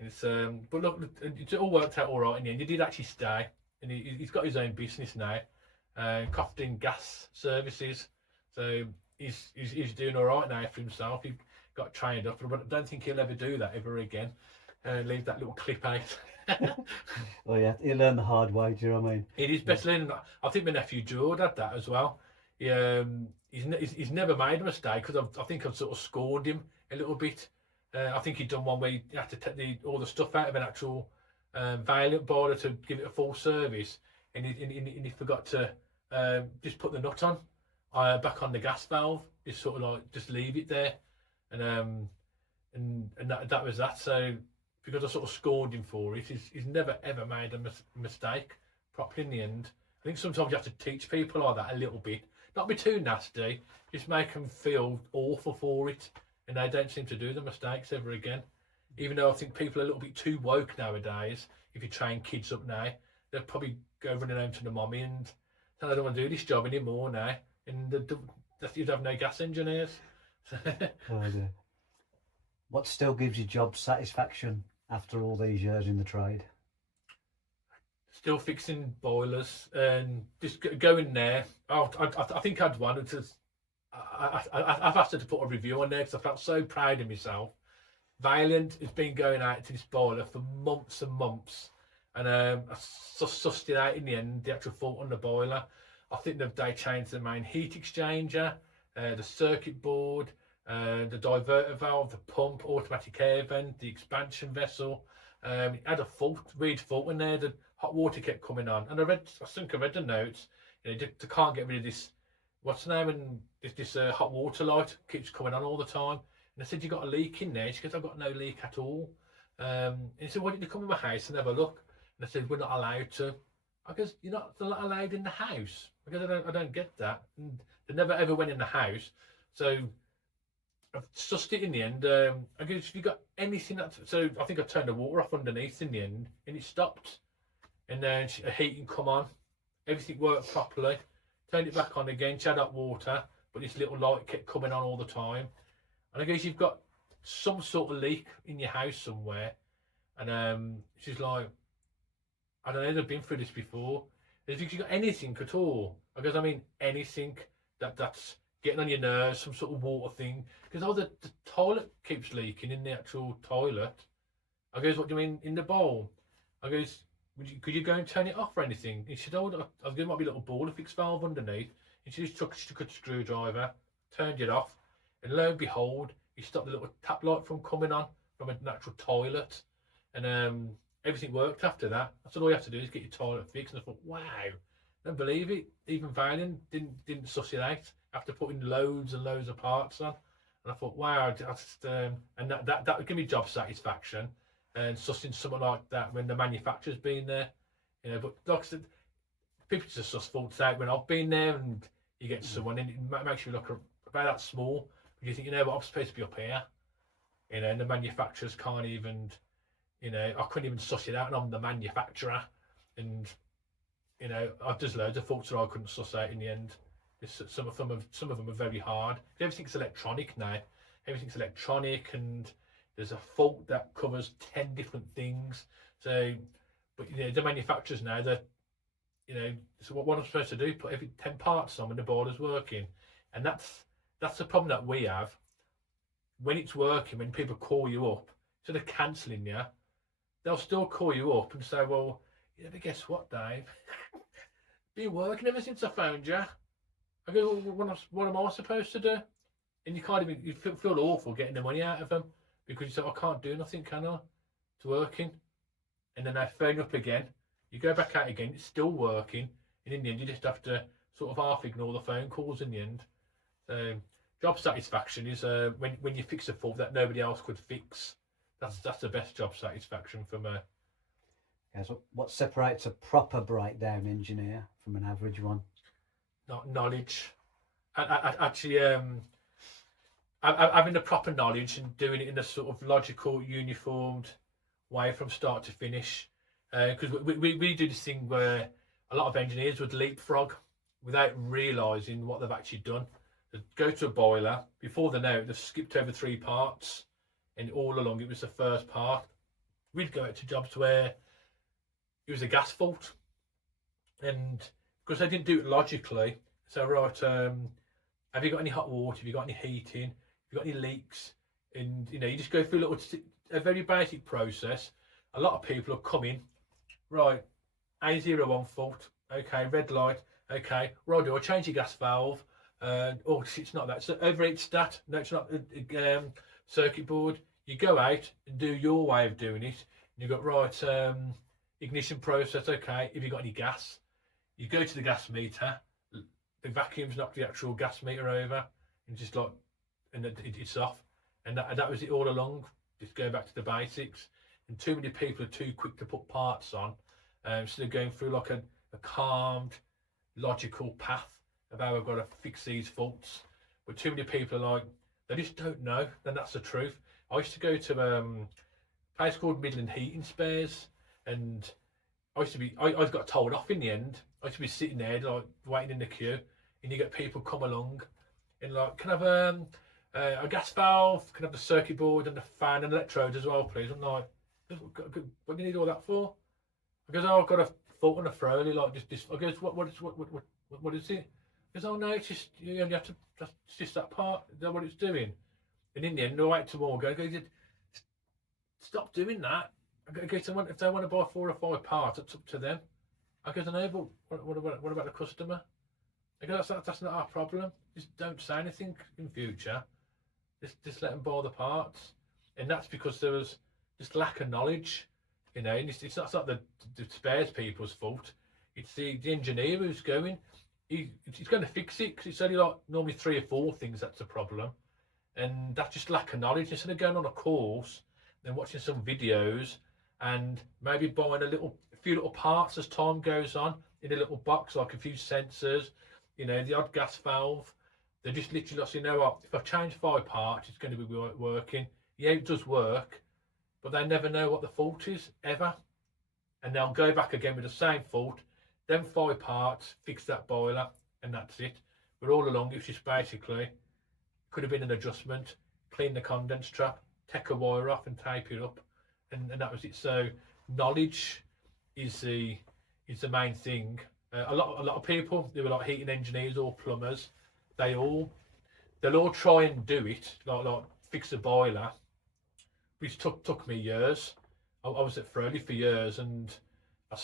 And it's but look, it all worked out all right in the end. He did actually stay, and he's got his own business now, Cofton Gas Services. So he's doing all right now for himself. He got trained up, but I don't think he'll ever do that ever again. Leave that little clip out. Oh yeah, he'll learn the hard way. Do you know what I mean? It is best learning. I think my nephew George had that as well. He's never made a mistake, because I think I've sort of scorned him a little bit. I think he'd done one where he had to take all the stuff out of an actual Valiant boiler to give it a full service, and he forgot to just put the nut on back on the gas valve. Just sort of like just leave it there. and that was that. So because I sort of scored him for it, he's never ever made a mistake properly in the end. I think sometimes you have to teach people like that a little bit, not be too nasty, just make them feel awful for it, and they don't seem to do the mistakes ever again. Even though I think people are a little bit too woke nowadays. If you train kids up now, they'll probably go running home to the mummy and tell I don't want to do this job anymore now, and you'd have no gas engineers. Oh dear. What still gives you job satisfaction after all these years in the trade? Still fixing boilers and just going there. Oh, I think I'd won it. I've asked her to put a review on there because I felt so proud of myself. Valiant has been going out to this boiler for months and months, and I sussed it out in the end, the actual fault on the boiler. I think they changed the main heat exchanger, the circuit board, the diverter valve, the pump, automatic air vent, the expansion vessel. It had a weird fault in there. The hot water kept coming on, and I think I read the notes. They can't get rid of this. What's the name? And this hot water light keeps coming on all the time. And I said, you got a leak in there? She goes, I've got no leak at all. And he said, why didn't you come in my house and have a look? And I said, we're not allowed to. I goes, you're not allowed in the house? I goes, I don't get that. And they never ever went in the house. So I've sussed it in the end. I goes, have you got anything that... So I think I turned the water off underneath in the end, and it stopped. And then a heating come on. Everything worked properly. Turned it back on again, she had hot water, but this little light kept coming on all the time. And I guess you've got some sort of leak in your house somewhere. And she's like, I don't know, they've been through this before. If you've got anything at all, I guess, I mean, anything that's getting on your nerves, some sort of water thing. Because the toilet keeps leaking in the actual toilet. I goes, what do you mean in the bowl? I goes, could you go and turn it off or anything? And she said, I was there might be a little ball fix valve underneath. And she just took a screwdriver, turned it off. And lo and behold, he stopped the little tap light from coming on from a natural toilet. And everything worked after that. That's all you have to do is get your toilet fixed. And I thought, wow, I don't believe it. Even Valiant didn't suss it out after putting loads and loads of parts on. And I thought, wow, and that would give me job satisfaction. And sussing something like that when the manufacturer's been there. You know, but like I said, people just suss faults out when I've been there, and you get someone and it makes you look about that small. You think, you know what, I'm supposed to be up here, you know, and the manufacturers can't even, you know, I couldn't even suss it out, and I'm the manufacturer, and you know, there's loads of faults that I couldn't suss out in the end. Some of them are very hard. Everything's electronic now. Everything's electronic, and there's a fault that covers 10 different things. So, but you know, the manufacturers now, that, you know, so what I'm supposed to do, put every 10 parts on when the boiler's working, and that's the problem that we have. When it's working, when people call you up, instead of cancelling you, they'll still call you up and say, well, you ever guess what, Dave? Been working ever since I found you. I go, well, what am I supposed to do? And you can't even, you feel awful getting the money out of them, because you say, I can't do nothing, can I? It's working. And then they phone up again. You go back out again, it's still working. And in the end, you just have to sort of half ignore the phone calls in the end. So, job satisfaction is when you fix a fault that nobody else could fix. That's the best job satisfaction for me. Okay, so what separates a proper breakdown engineer from an average one? Not knowledge. Actually, having the proper knowledge and doing it in a sort of logical, uniformed way from start to finish. Because we do this thing where a lot of engineers would leapfrog without realising what they've actually done. They'd go to a boiler, before they know it, they've skipped over 3 parts, and all along it was the first part. We'd go out to jobs where it was a gas fault, and because they didn't do it logically, so right, have you got any hot water, have you got any heating, have you got any leaks? And you know, you just go through a very basic process. A lot of people have come in, right, A01 fault, okay, red light, okay, right, do I change your gas valve? Oh, it's not that. So overheat stat, no, it's not. Circuit board. You go out and do your way of doing it. And you've got, right, ignition process, okay. Have you got any gas? You go to the gas meter. The vacuum's knocked the actual gas meter over, and just like, and it's off. And that was it all along. Just go back to the basics. And too many people are too quick to put parts on, instead of going through like a calmed, logical path of how I've got to fix these faults. But too many people are like, they just don't know, and that's the truth. I used to go to a place called Midland Heating Spares, and I got told off in the end. I used to be sitting there like waiting in the queue, and you get people come along and like, can I have a gas valve, can I have the circuit board and the fan and electrodes as well, please? I'm like, what do you need all that for? I goes, oh, I've got a fault on a Ferroli, like this. I goes, what is it? He goes, oh no, it's just you only have to. It's just that part. Is that what it's doing? And in the end, I wait tomorrow. Go, stop doing that. I go, if they want to buy 4 or 5 parts, it's up to them. I go, I know, but what about the customer? I go, that's not our problem. Just don't say anything in future. Just let them buy the parts. And that's because there was just lack of knowledge. You know, and it's not the spares people's fault. It's the engineer who's going. He's going to fix it, because it's only like normally 3 or 4 things that's a problem. And that's just lack of knowledge. Instead of going on a course, then watching some videos, and maybe buying a few little parts as time goes on in a little box, like a few sensors, you know, the odd gas valve. They're just literally like, you know what, if I change 5 parts, it's going to be working. Yeah, it does work, but they never know what the fault is, ever. And they'll go back again with the same fault, then 5 parts, fix that boiler, and that's it. But all along, it's just basically, could have been an adjustment, clean the condense trap, take a wire off and tape it up, and that was it. So knowledge is the main thing. A lot of people, they were like heating engineers or plumbers, they'll all try and do it, like fix a boiler, which took me years. I was at Ferroli for years, and I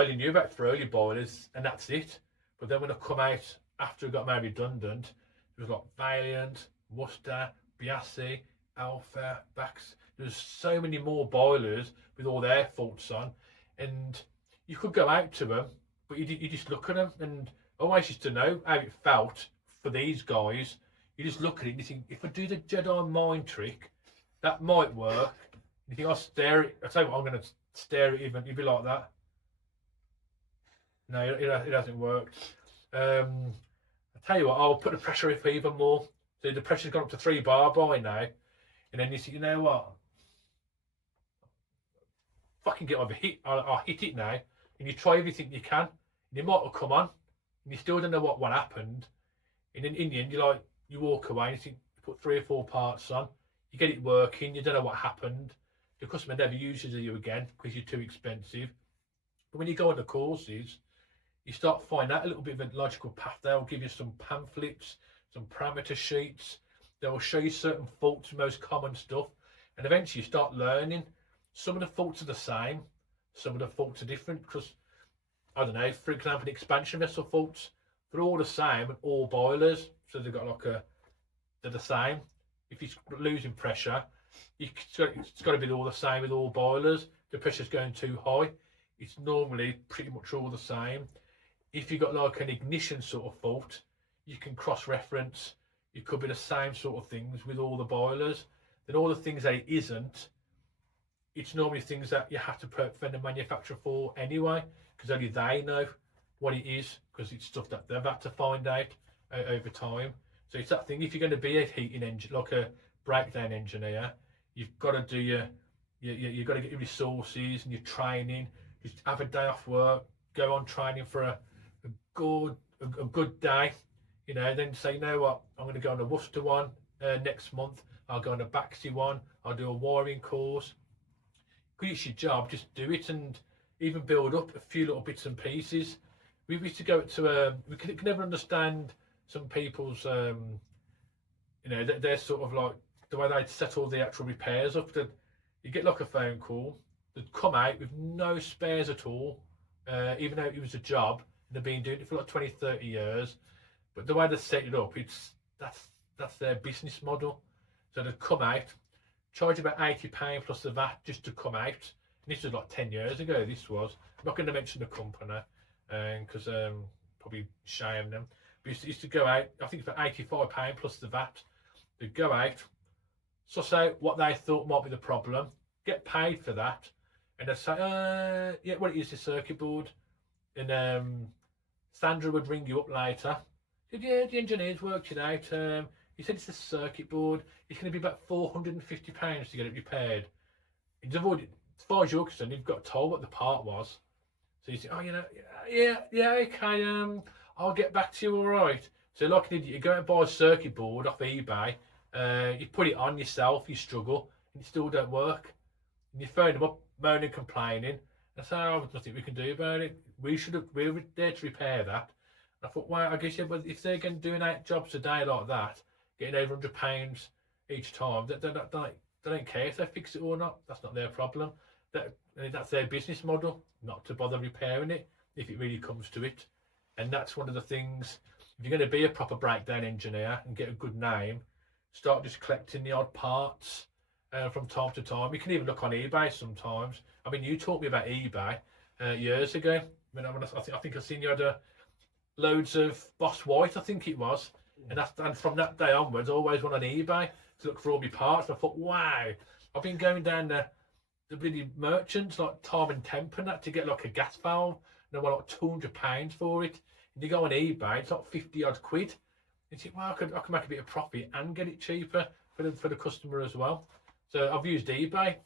only knew about Ferroli boilers, and that's it. But then when I come out after I got made redundant, it was like Valiant, Worcester, Biassi, Alpha, Bax. There's so many more boilers with all their faults on, and you could go out to them, but you just look at them, and I always used to know how it felt for these guys. You just look at it and you think, if I do the Jedi mind trick, that might work. You think, I'll stare at it. I'll tell you what, I'm going to stare at it, even you'd be like that. No, it hasn't worked. I'll tell you what, I'll put the pressure up even more. So the pressure's gone up to 3 bar by now. And then you think, you know what? Fucking get over hit. I'll hit it now. And you try everything you can. And it might have come on. And you still don't know what happened. And then in the end, you walk away and you think, you put 3 or 4 parts on. You get it working. You don't know what happened. The customer never uses you again because you're too expensive. But when you go on the courses, you start to find out a little bit of a logical path. They'll give you some pamphlets, some parameter sheets. They'll show you certain faults, most common stuff. And eventually you start learning. Some of the faults are the same. Some of the faults are different, because, I don't know, for example, the expansion vessel faults, they're all the same and all boilers. So they've got they're the same. If you're losing pressure, it's got to be all the same with all boilers. The pressure's going too high, it's normally pretty much all the same. If you've got like an ignition sort of fault, you can cross-reference. It could be the same sort of things with all the boilers. Then all the things that it isn't, it's normally things that you have to defend the manufacturer for anyway, because only they know what it is, because it's stuff that they've had to find out over time. So it's that thing, if you're going to be a heating engine, like a breakdown engineer, you've got to do you've got to get your resources and your training. Just have a day off work, go on training for a good day, you know, then say, you know what, I'm going to go on a Worcester one next month. I'll go on a Baxi one. I'll do a wiring course. Because it's your job, just do it, and even build up a few little bits and pieces. We used to go to we could never understand some people's you know, they're sort of like the way they'd set all the actual repairs up. That you get like a phone call, they'd come out with no spares at all, even though it was a job and they've been doing it for like 20-30 years. But the way they set it up, that's their business model. So they'd come out, charge about £80 plus the VAT just to come out. And this was like 10 years ago. This was, I'm not going to mention the company because probably shame them. But used to go out, I think for £85 plus the VAT. They'd go out, suss out what they thought might be the problem, get paid for that, and they'd say, yeah, well, it is the circuit board. And Sandra would ring you up later. Said, yeah, the engineer's worked it out. He said it's the circuit board. It's going to be about £450 to get it repaired. It's avoided, as far as you're concerned, you've got told what the part was. So you say, oh, you know, yeah, okay, I'll get back to you, all right. So like an idiot, you go out and buy a circuit board off eBay, you put it on yourself, you struggle, and it still don't work. And you phone them up, moaning, complaining, and say, oh, there's nothing we can do about it. We're there to repair that. And I thought, well, I guess, yeah, but if they're going to doing 8 jobs a day like that, getting over £100 each time, they don't care if they fix it or not. That's not their problem. That's their business model, not to bother repairing it if it really comes to it. And that's one of the things, if you're going to be a proper breakdown engineer and get a good name, start just collecting the odd parts from time to time. You can even look on eBay sometimes. I mean, you taught me about eBay years ago. I think I've seen you had loads of Boss White, I think it was. And from that day onwards, I always went on eBay to look for all my parts. And I thought, wow, I've been going down the bloody merchants like Time and Temp and that to get like a gas valve. And I want like £200 for it. And you go on eBay, it's like 50 odd quid. And you think, well, I could make a bit of profit and get it cheaper for the customer as well. So I've used eBay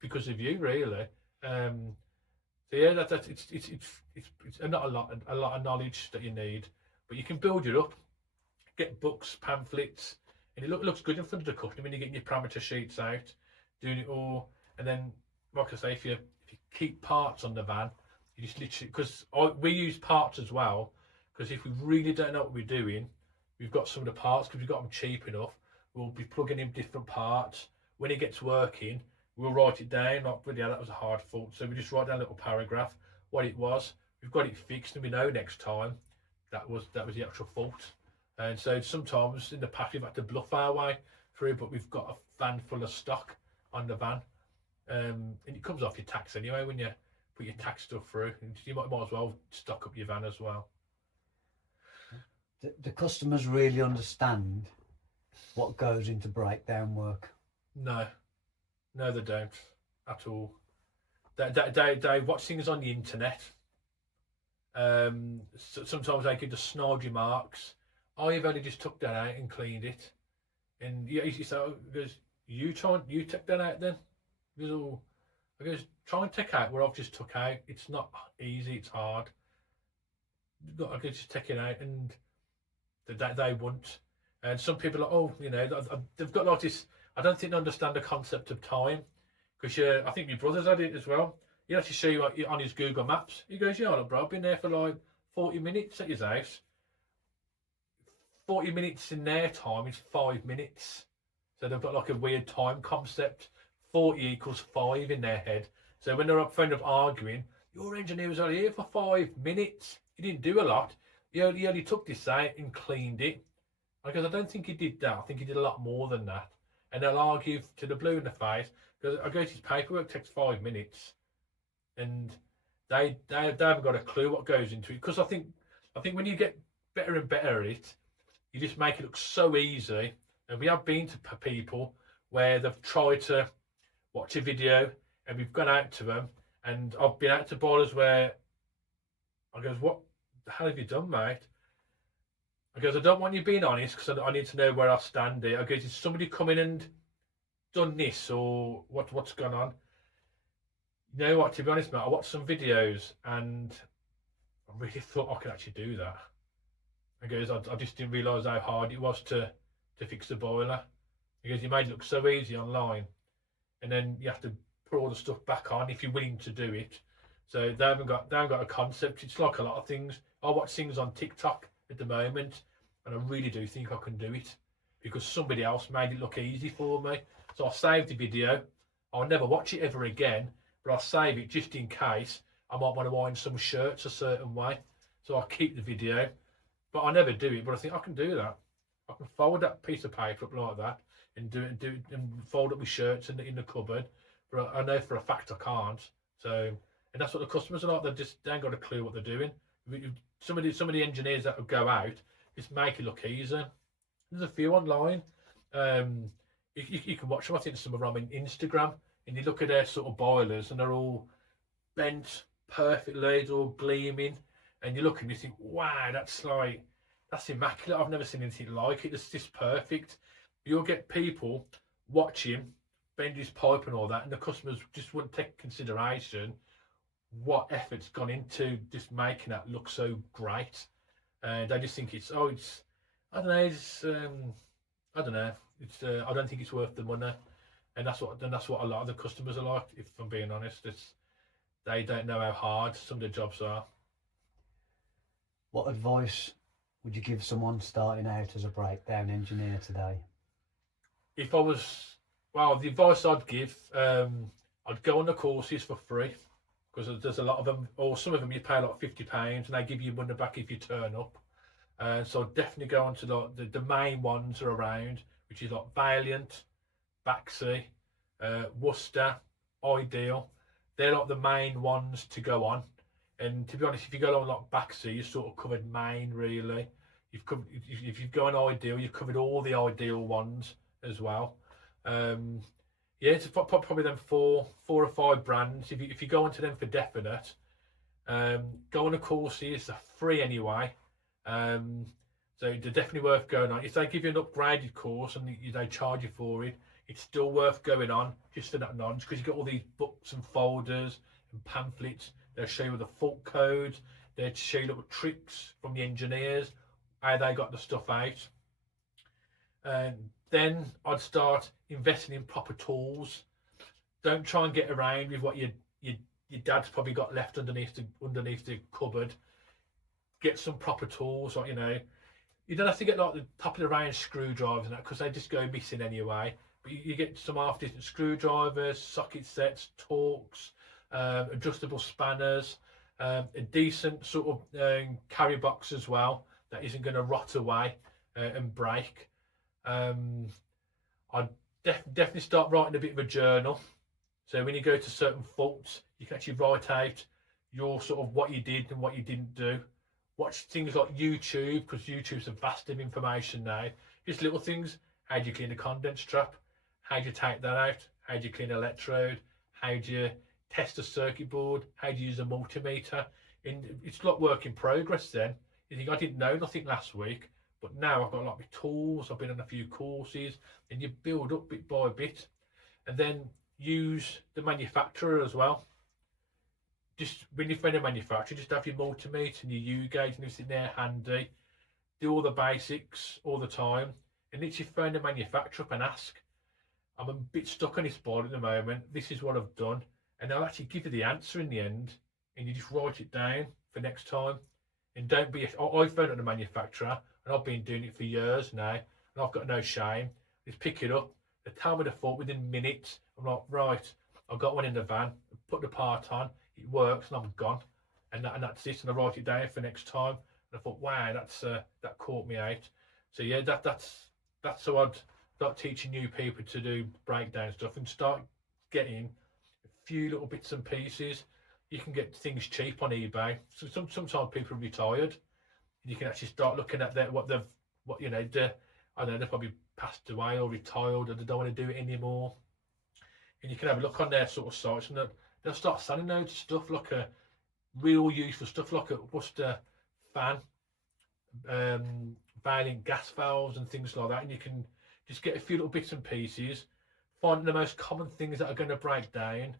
because of you, really. So yeah, it's not a lot of knowledge that you need, but you can build it up. Get books, pamphlets, and it looks good in front of the customer when you're getting your parameter sheets out, doing it all. And then, like I say, if you keep parts on the van, you just literally, because we use parts as well, because if we really don't know what we're doing, we've got some of the parts, because we've got them cheap enough, we'll be plugging in different parts. When it gets working, we'll write it down, like, yeah, that was a hard fault. So we just write down a little paragraph, what it was, we've got it fixed, and we know next time that was the actual fault. And so sometimes in the past we've had to bluff our way through, but we've got a van full of stock on the van. And it comes off your tax anyway when you put your tax stuff through. And you might as well stock up your van as well. The customers really understand what goes into breakdown work. No, they don't at all. They watch things on the internet. Sometimes they give the snide remarks. Oh, you've only just took that out and cleaned it. And he goes, you took that out then? He goes, try and take out what I've just took out. It's not easy, it's hard. I could just take it out, and they won't. And some people are, oh, you know, they've got like this, I don't think they understand the concept of time. Because I think my brother's had it as well. He actually show you on his Google Maps. He goes, yeah, look, bro, I've been there for like 40 minutes at his house. 40 minutes in their time is 5 minutes. So they've got like a weird time concept. 40 equals 5 in their head. So when they're up arguing, your engineer was only here for 5 minutes. He didn't do a lot. He only took this out and cleaned it. Because I don't think he did that. I think he did a lot more than that. And they'll argue to the blue in the face. Because I guess his paperwork takes 5 minutes. And they haven't got a clue what goes into it. Because I think when you get better and better at it, you just make it look so easy. And we have been to people where they've tried to watch a video and we've gone out to them, and I've been out to boilers where I goes, what the hell have you done, mate? I goes, I don't want you being honest because I need to know where I stand here. I goes, is somebody come in and done this or what's going on? You know what, to be honest, mate, I watched some videos and I really thought I could actually do that. I goes, I just didn't realise how hard it was to fix the boiler. Because you made it look so easy online, and then you have to put all the stuff back on if you're willing to do it. So they haven't got a concept. It's like a lot of things. I watch things on TikTok at the moment, and I really do think I can do it because somebody else made it look easy for me. So I'll save the video. I'll never watch it ever again, but I'll save it just in case I might want to iron some shirts a certain way. So I'll keep the video. But I never do it, but I think I can do that. I can fold that piece of paper up like that and do it and fold up my shirts in the cupboard. But I know for a fact I can't. So, and that's what the customers are like. They ain't got a clue what they're doing. Some of the engineers that go out just make it look easy. There's a few online. You can watch them. I think some of them on Instagram, and you look at their sort of boilers, and they're all bent perfectly, they're all gleaming, and you look and you think, wow, that's immaculate. I've never seen anything like it. It's just perfect. You'll get people watching bend his pipe and all that, and the customers just wouldn't take consideration what effort's gone into just making that look so great. And I just think it's I don't know, I don't know, I don't think it's worth the money, and that's what a lot of the customers are like. If I'm being honest, they don't know how hard some of the jobs are. What advice would you give someone starting out as a breakdown engineer today? If I was, well, the advice I'd give, I'd go on the courses for free, because there's a lot of them, or some of them you pay like £50 and they give you money back if you turn up. So definitely go on to the main ones are around, which is like Valiant, Baxi, Worcester, Ideal. They're like the main ones to go on. And to be honest, if you go on like Baxi, you've sort of covered main really. You've covered, if you go on Ideal, you've covered all the Ideal ones as well. Yeah, it's probably them four or five brands. If you go onto them for definite, go on the courses. They're free anyway. So they're definitely worth going on. If they give you an upgraded course and they charge you for it, it's still worth going on just for that knowledge, because you've got all these books and folders and pamphlets. They'll show you the fault codes. They'll show you little tricks from the engineers, how they got the stuff out. And then I'd start investing in proper tools. Don't try and get around with what your dad's probably got left underneath the cupboard. Get some proper tools, like, you don't have to get like the top of the range screwdrivers and that, because they just go missing anyway. But you get some half decent screwdrivers, socket sets, Torx, adjustable spanners, a decent sort of carry box as well that isn't going to rot away and break. I'd definitely start writing a bit of a journal. So when you go to certain faults, you can actually write out your sort of what you did and what you didn't do. Watch things like YouTube, because YouTube's a vast of information now. Just little things. How do you clean a condense trap? How do you take that out? How do you clean an electrode? How do you test a circuit board? How do you use a multimeter? And it's like work in progress then. You think, I didn't know nothing last week, but now I've got a lot of tools, I've been on a few courses, and you build up bit by bit. And then use the manufacturer as well. Just when you find a manufacturer, just have your multimeter and your U-gauge and everything there handy. Do all the basics all the time, and literally phone the manufacturer up and ask, I'm a bit stuck on this board at the moment, this is what I've done. And they'll actually give you the answer in the end, and you just write it down for next time. And don't be, I phoned up the manufacturer, and I've been doing it for years now, and I've got no shame. Just pick it up, they tell me the fault within minutes. I'm like, right, I've got one in the van, put the part on, it works, and I'm gone. And that's it, and I write it down for next time. And I thought, wow, that caught me out. So yeah, that's how I'd start teaching new people to do breakdown stuff, and start getting a few little bits and pieces. You can get things cheap on eBay. So sometimes people are retired. You can actually start looking at what I don't know, they've probably passed away or retired, or they don't want to do it anymore. And you can have a look on their sort of sites, and they'll start selling loads of stuff, like a real useful stuff, like a Worcester fan, Valiant gas valves and things like that. And you can just get a few little bits and pieces, find the most common things that are going to break down.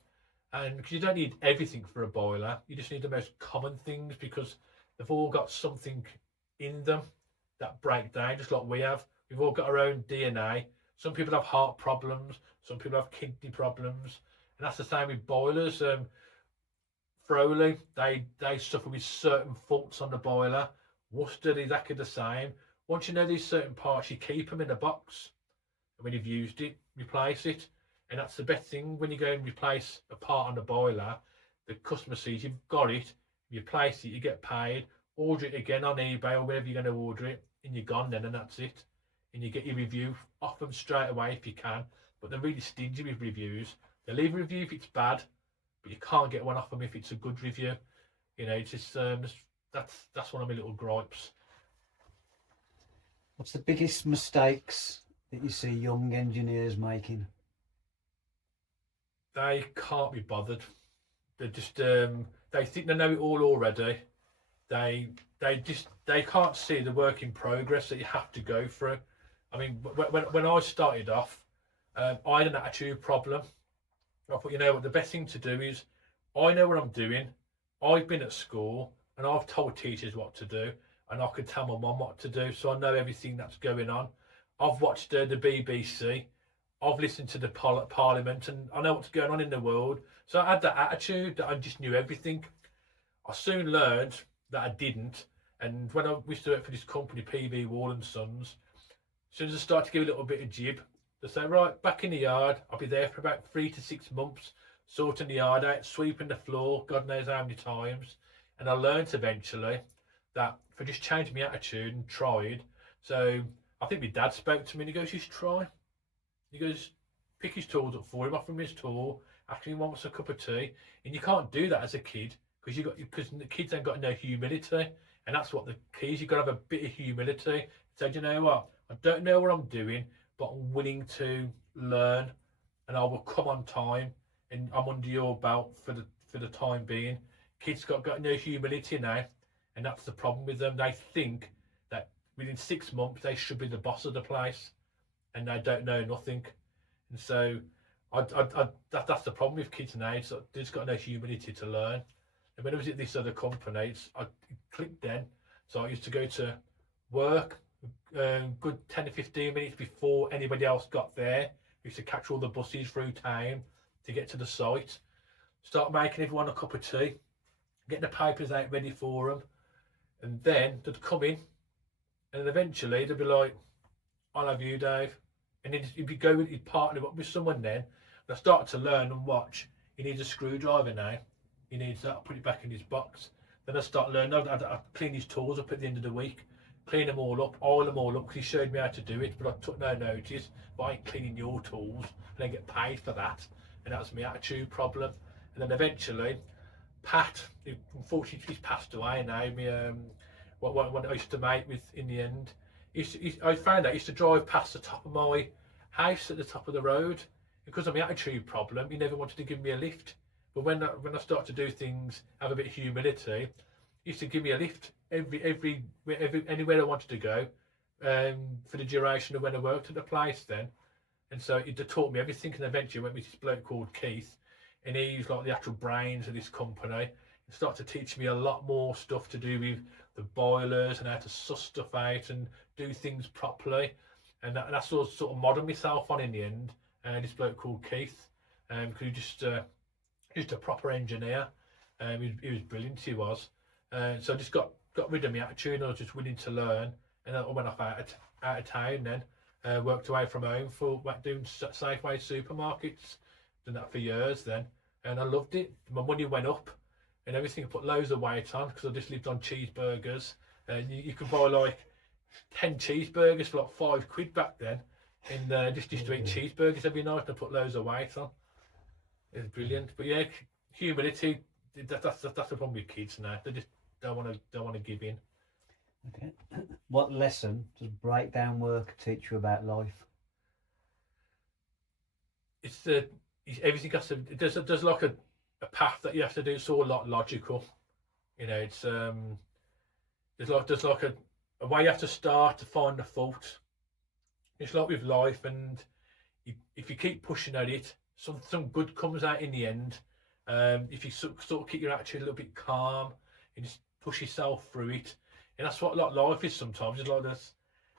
And because you don't need everything for a boiler, you just need the most common things, because they've all got something in them that break down, just like we have. We've all got our own DNA. Some people have heart problems, some people have kidney problems, and that's the same with boilers. Ferroli, they suffer with certain faults on the boiler. Worcester is exactly the same. Once you know these certain parts, you keep them in a box, and when you've used it, replace it. And that's the best thing. When you go and replace a part on the boiler, the customer sees you've got it, you place it, you get paid, order it again on eBay or wherever you're going to order it, and you're gone then, and that's it. And you get your review off them straight away if you can. But they're really stingy with reviews. They leave a review if it's bad, but you can't get one off them if it's a good review. It's just that's one of my little gripes. What's the biggest mistakes that you see young engineers making? They can't be bothered. They just they think they know it all already. They can't see the work in progress that you have to go through. I mean, when I started off, I had an attitude problem. I thought, you know what, the best thing to do is, I know what I'm doing. I've been at school and I've told teachers what to do, and I can tell my mum what to do, so I know everything that's going on. I've watched the BBC. I've listened to the Parliament, and I know what's going on in the world. So I had that attitude that I just knew everything. I soon learned that I didn't, and when I used to work for this company, PV Wall and Sons, as soon as I started to give a little bit of jib, they say, right, back in the yard. I'll be there for about 3 to 6 months, sorting the yard out, sweeping the floor, God knows how many times. And I learned eventually that if I just changed my attitude and tried. So I think my dad spoke to me and he goes, just try. He goes, pick his tools up for him, offer him his tool, ask him if he wants a cup of tea. And you can't do that as a kid because the kids ain't got no humility. And that's what the key is. You've got to have a bit of humility. So, do you know what? I don't know what I'm doing, but I'm willing to learn, and I will come on time, and I'm under your belt for the time being. Kids got no humility now, and that's the problem with them. They think that within 6 months they should be the boss of the place, and they don't know nothing. And so that's the problem with kids now. So they've just got no humility to learn. And when I was at this other company, it clicked then. So I used to go to work good 10 to 15 minutes before anybody else got there. We used to catch all the buses through town to get to the site, start making everyone a cup of tea, get the papers out ready for them, and then they'd come in, and then eventually they'd be like, I'll have you, Dave. And then he'd partner up with someone then. And I started to learn and watch. He needs a screwdriver now. He needs that, I'll put it back in his box. Then I start learning. I'd clean his tools up at the end of the week, clean them all up, oil them all up, because he showed me how to do it, but I took no notice. But I ain't cleaning your tools, and I get paid for that. And that was my attitude problem. And then eventually, Pat, who unfortunately he's passed away now, what I used to mate with in the end, I found out he used to drive past the top of my house at the top of the road. Because of my attitude problem, he never wanted to give me a lift. But when I start to do things, have a bit of humility, he used to give me a lift anywhere I wanted to go, for the duration of when I worked at the place then. And so he taught me everything, and eventually I went with this bloke called Keith, and he's like the actual brains of this company. He started to teach me a lot more stuff to do with the boilers and how to suss stuff out and do things properly. And that's sort of modelled myself on in the end. This bloke called Keith, because he just a proper engineer. He was brilliant, he was. So I just got rid of my attitude, and I was just willing to learn. And I went off out of town then, worked away from home for doing Safeway supermarkets. Done that for years then, and I loved it. My money went up and everything. I put loads of weight on because I just lived on cheeseburgers. And you could buy like 10 cheeseburgers for like £5 back then. And just used to eat cheeseburgers every night, and I put loads of weight on. It was brilliant. But yeah, humility, that's the problem with kids now. They just don't want to give in. Okay. What lesson does breakdown work teach you about life? It's everything has to. There's like a path that you have to do. It's all a lot logical. You know, it's there's like a way you have to start to find the fault. It's like with life, and if you keep pushing at it, some good comes out in the end. If you sort of keep your attitude a little bit calm and just push yourself through it, and that's what like life is sometimes. It's like this.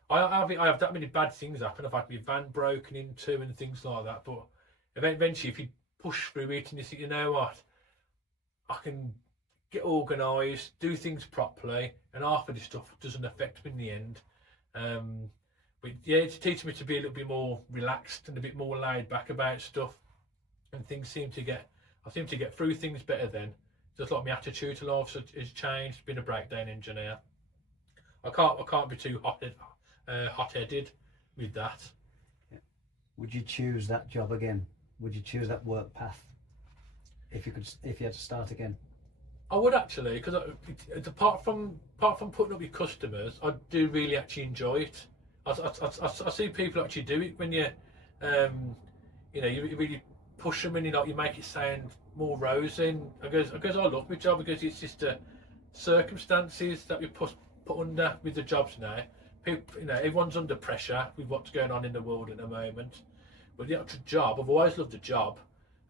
I have that many bad things happen. I've had my van broken into and things like that. But eventually, if you push through it and you think, you know what, I can get organised, do things properly, and half of this stuff doesn't affect me in the end. But yeah, it's teaching me to be a little bit more relaxed and a bit more laid back about stuff, and I seem to get through things better then. Just like my attitude to life has changed. Been a breakdown engineer. I can't be too hot-headed with that. Would you choose that job again? Would you choose that work path if you had to start again? I would actually, because apart from putting up with customers, I do really actually enjoy it. I see people actually do it when um, you really push them and you make it sound more rosy. And I love my job because it's just circumstances that we put under with the jobs now. People, everyone's under pressure with what's going on in the world at the moment. But the actual job, I've always loved the job.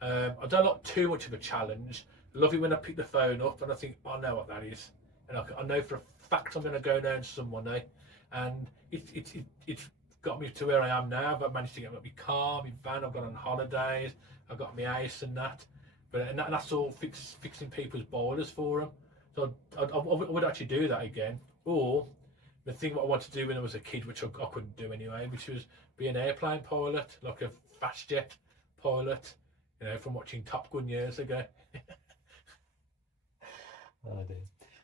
I don't like too much of a challenge. I love it when I pick the phone up and I think, I know what that is, and I know for a fact I'm going to go and earn some money, and it's got me to where I am now. I've managed to get my car, my van. I've gone on holidays. I've got my house and that, and that's all fixing people's boilers for them. So I would actually do that again. Or the thing what I wanted to do when I was a kid, which I couldn't do anyway, which was be an airplane pilot, like a fast jet pilot, from watching Top Gun years ago. Oh dear.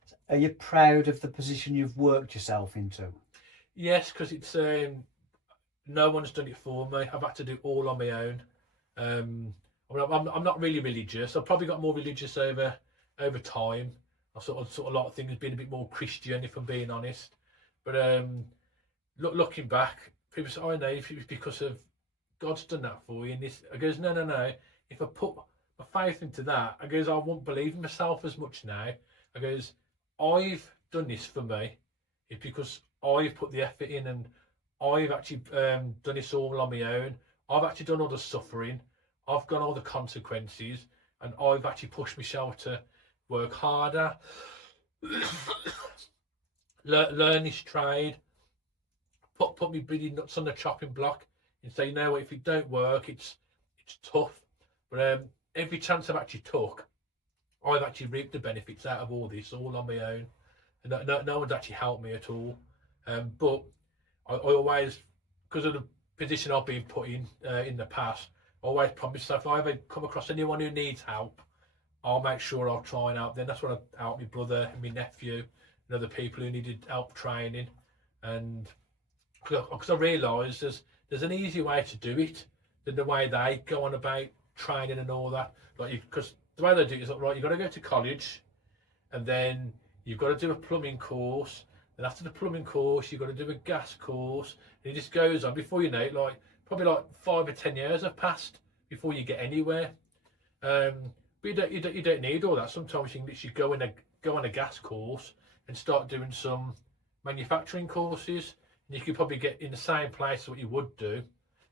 So are you proud of the position you've worked yourself into? Yes, because it's no one's done it for me. I've had to do all on my own. I'm not really religious. I've probably got more religious over time. I've sort of a lot of things been a bit more Christian, if I'm being honest. But looking back, people say, "I know if it was because of God's done that for you." And this, I goes, no. If I put my faith into that, I goes, I won't believe in myself as much now. I goes, I've done this for me. It's because I've put the effort in and I've actually done this all on my own. I've actually done all the suffering. I've got all the consequences, and I've actually pushed myself to work harder, learn this trade, put me bloody nuts on the chopping block, and say, what, if it don't work, it's tough. But every chance I've actually took, I've actually reaped the benefits out of all this, all on my own, and no one's actually helped me at all. But I always, because of the position I've been put in the past, I always promise myself, if I ever come across anyone who needs help, I'll make sure I'll try and help them. That's what I helped my brother and my nephew and other people who needed help training. And because I realised there's an easier way to do it than the way they go on about training and all that. Because the way they do it is, right, you've got to go to college, and then you've got to do a plumbing course. Then after the plumbing course, you've got to do a gas course. And it just goes on. Before you know it, probably 5 or 10 years have passed before you get anywhere. But you don't need all that. Sometimes you can literally go on a gas course and start doing some manufacturing courses, and you could probably get in the same place as what you would do.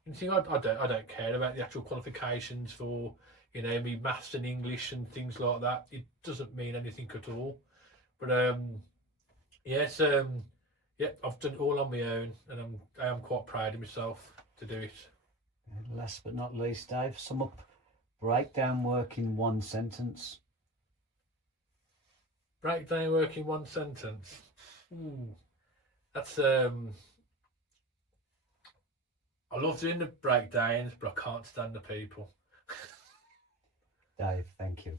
And you think, I don't care about the actual qualifications for me maths and English and things like that. It doesn't mean anything at all. But yes, I've done it all on my own, and I am quite proud of myself to do it. And last but not least, Dave, sum up breakdown work in one sentence. Breakdown work in one sentence. Ooh, that's I love doing the breakdowns, but I can't stand the people. Dave, thank you.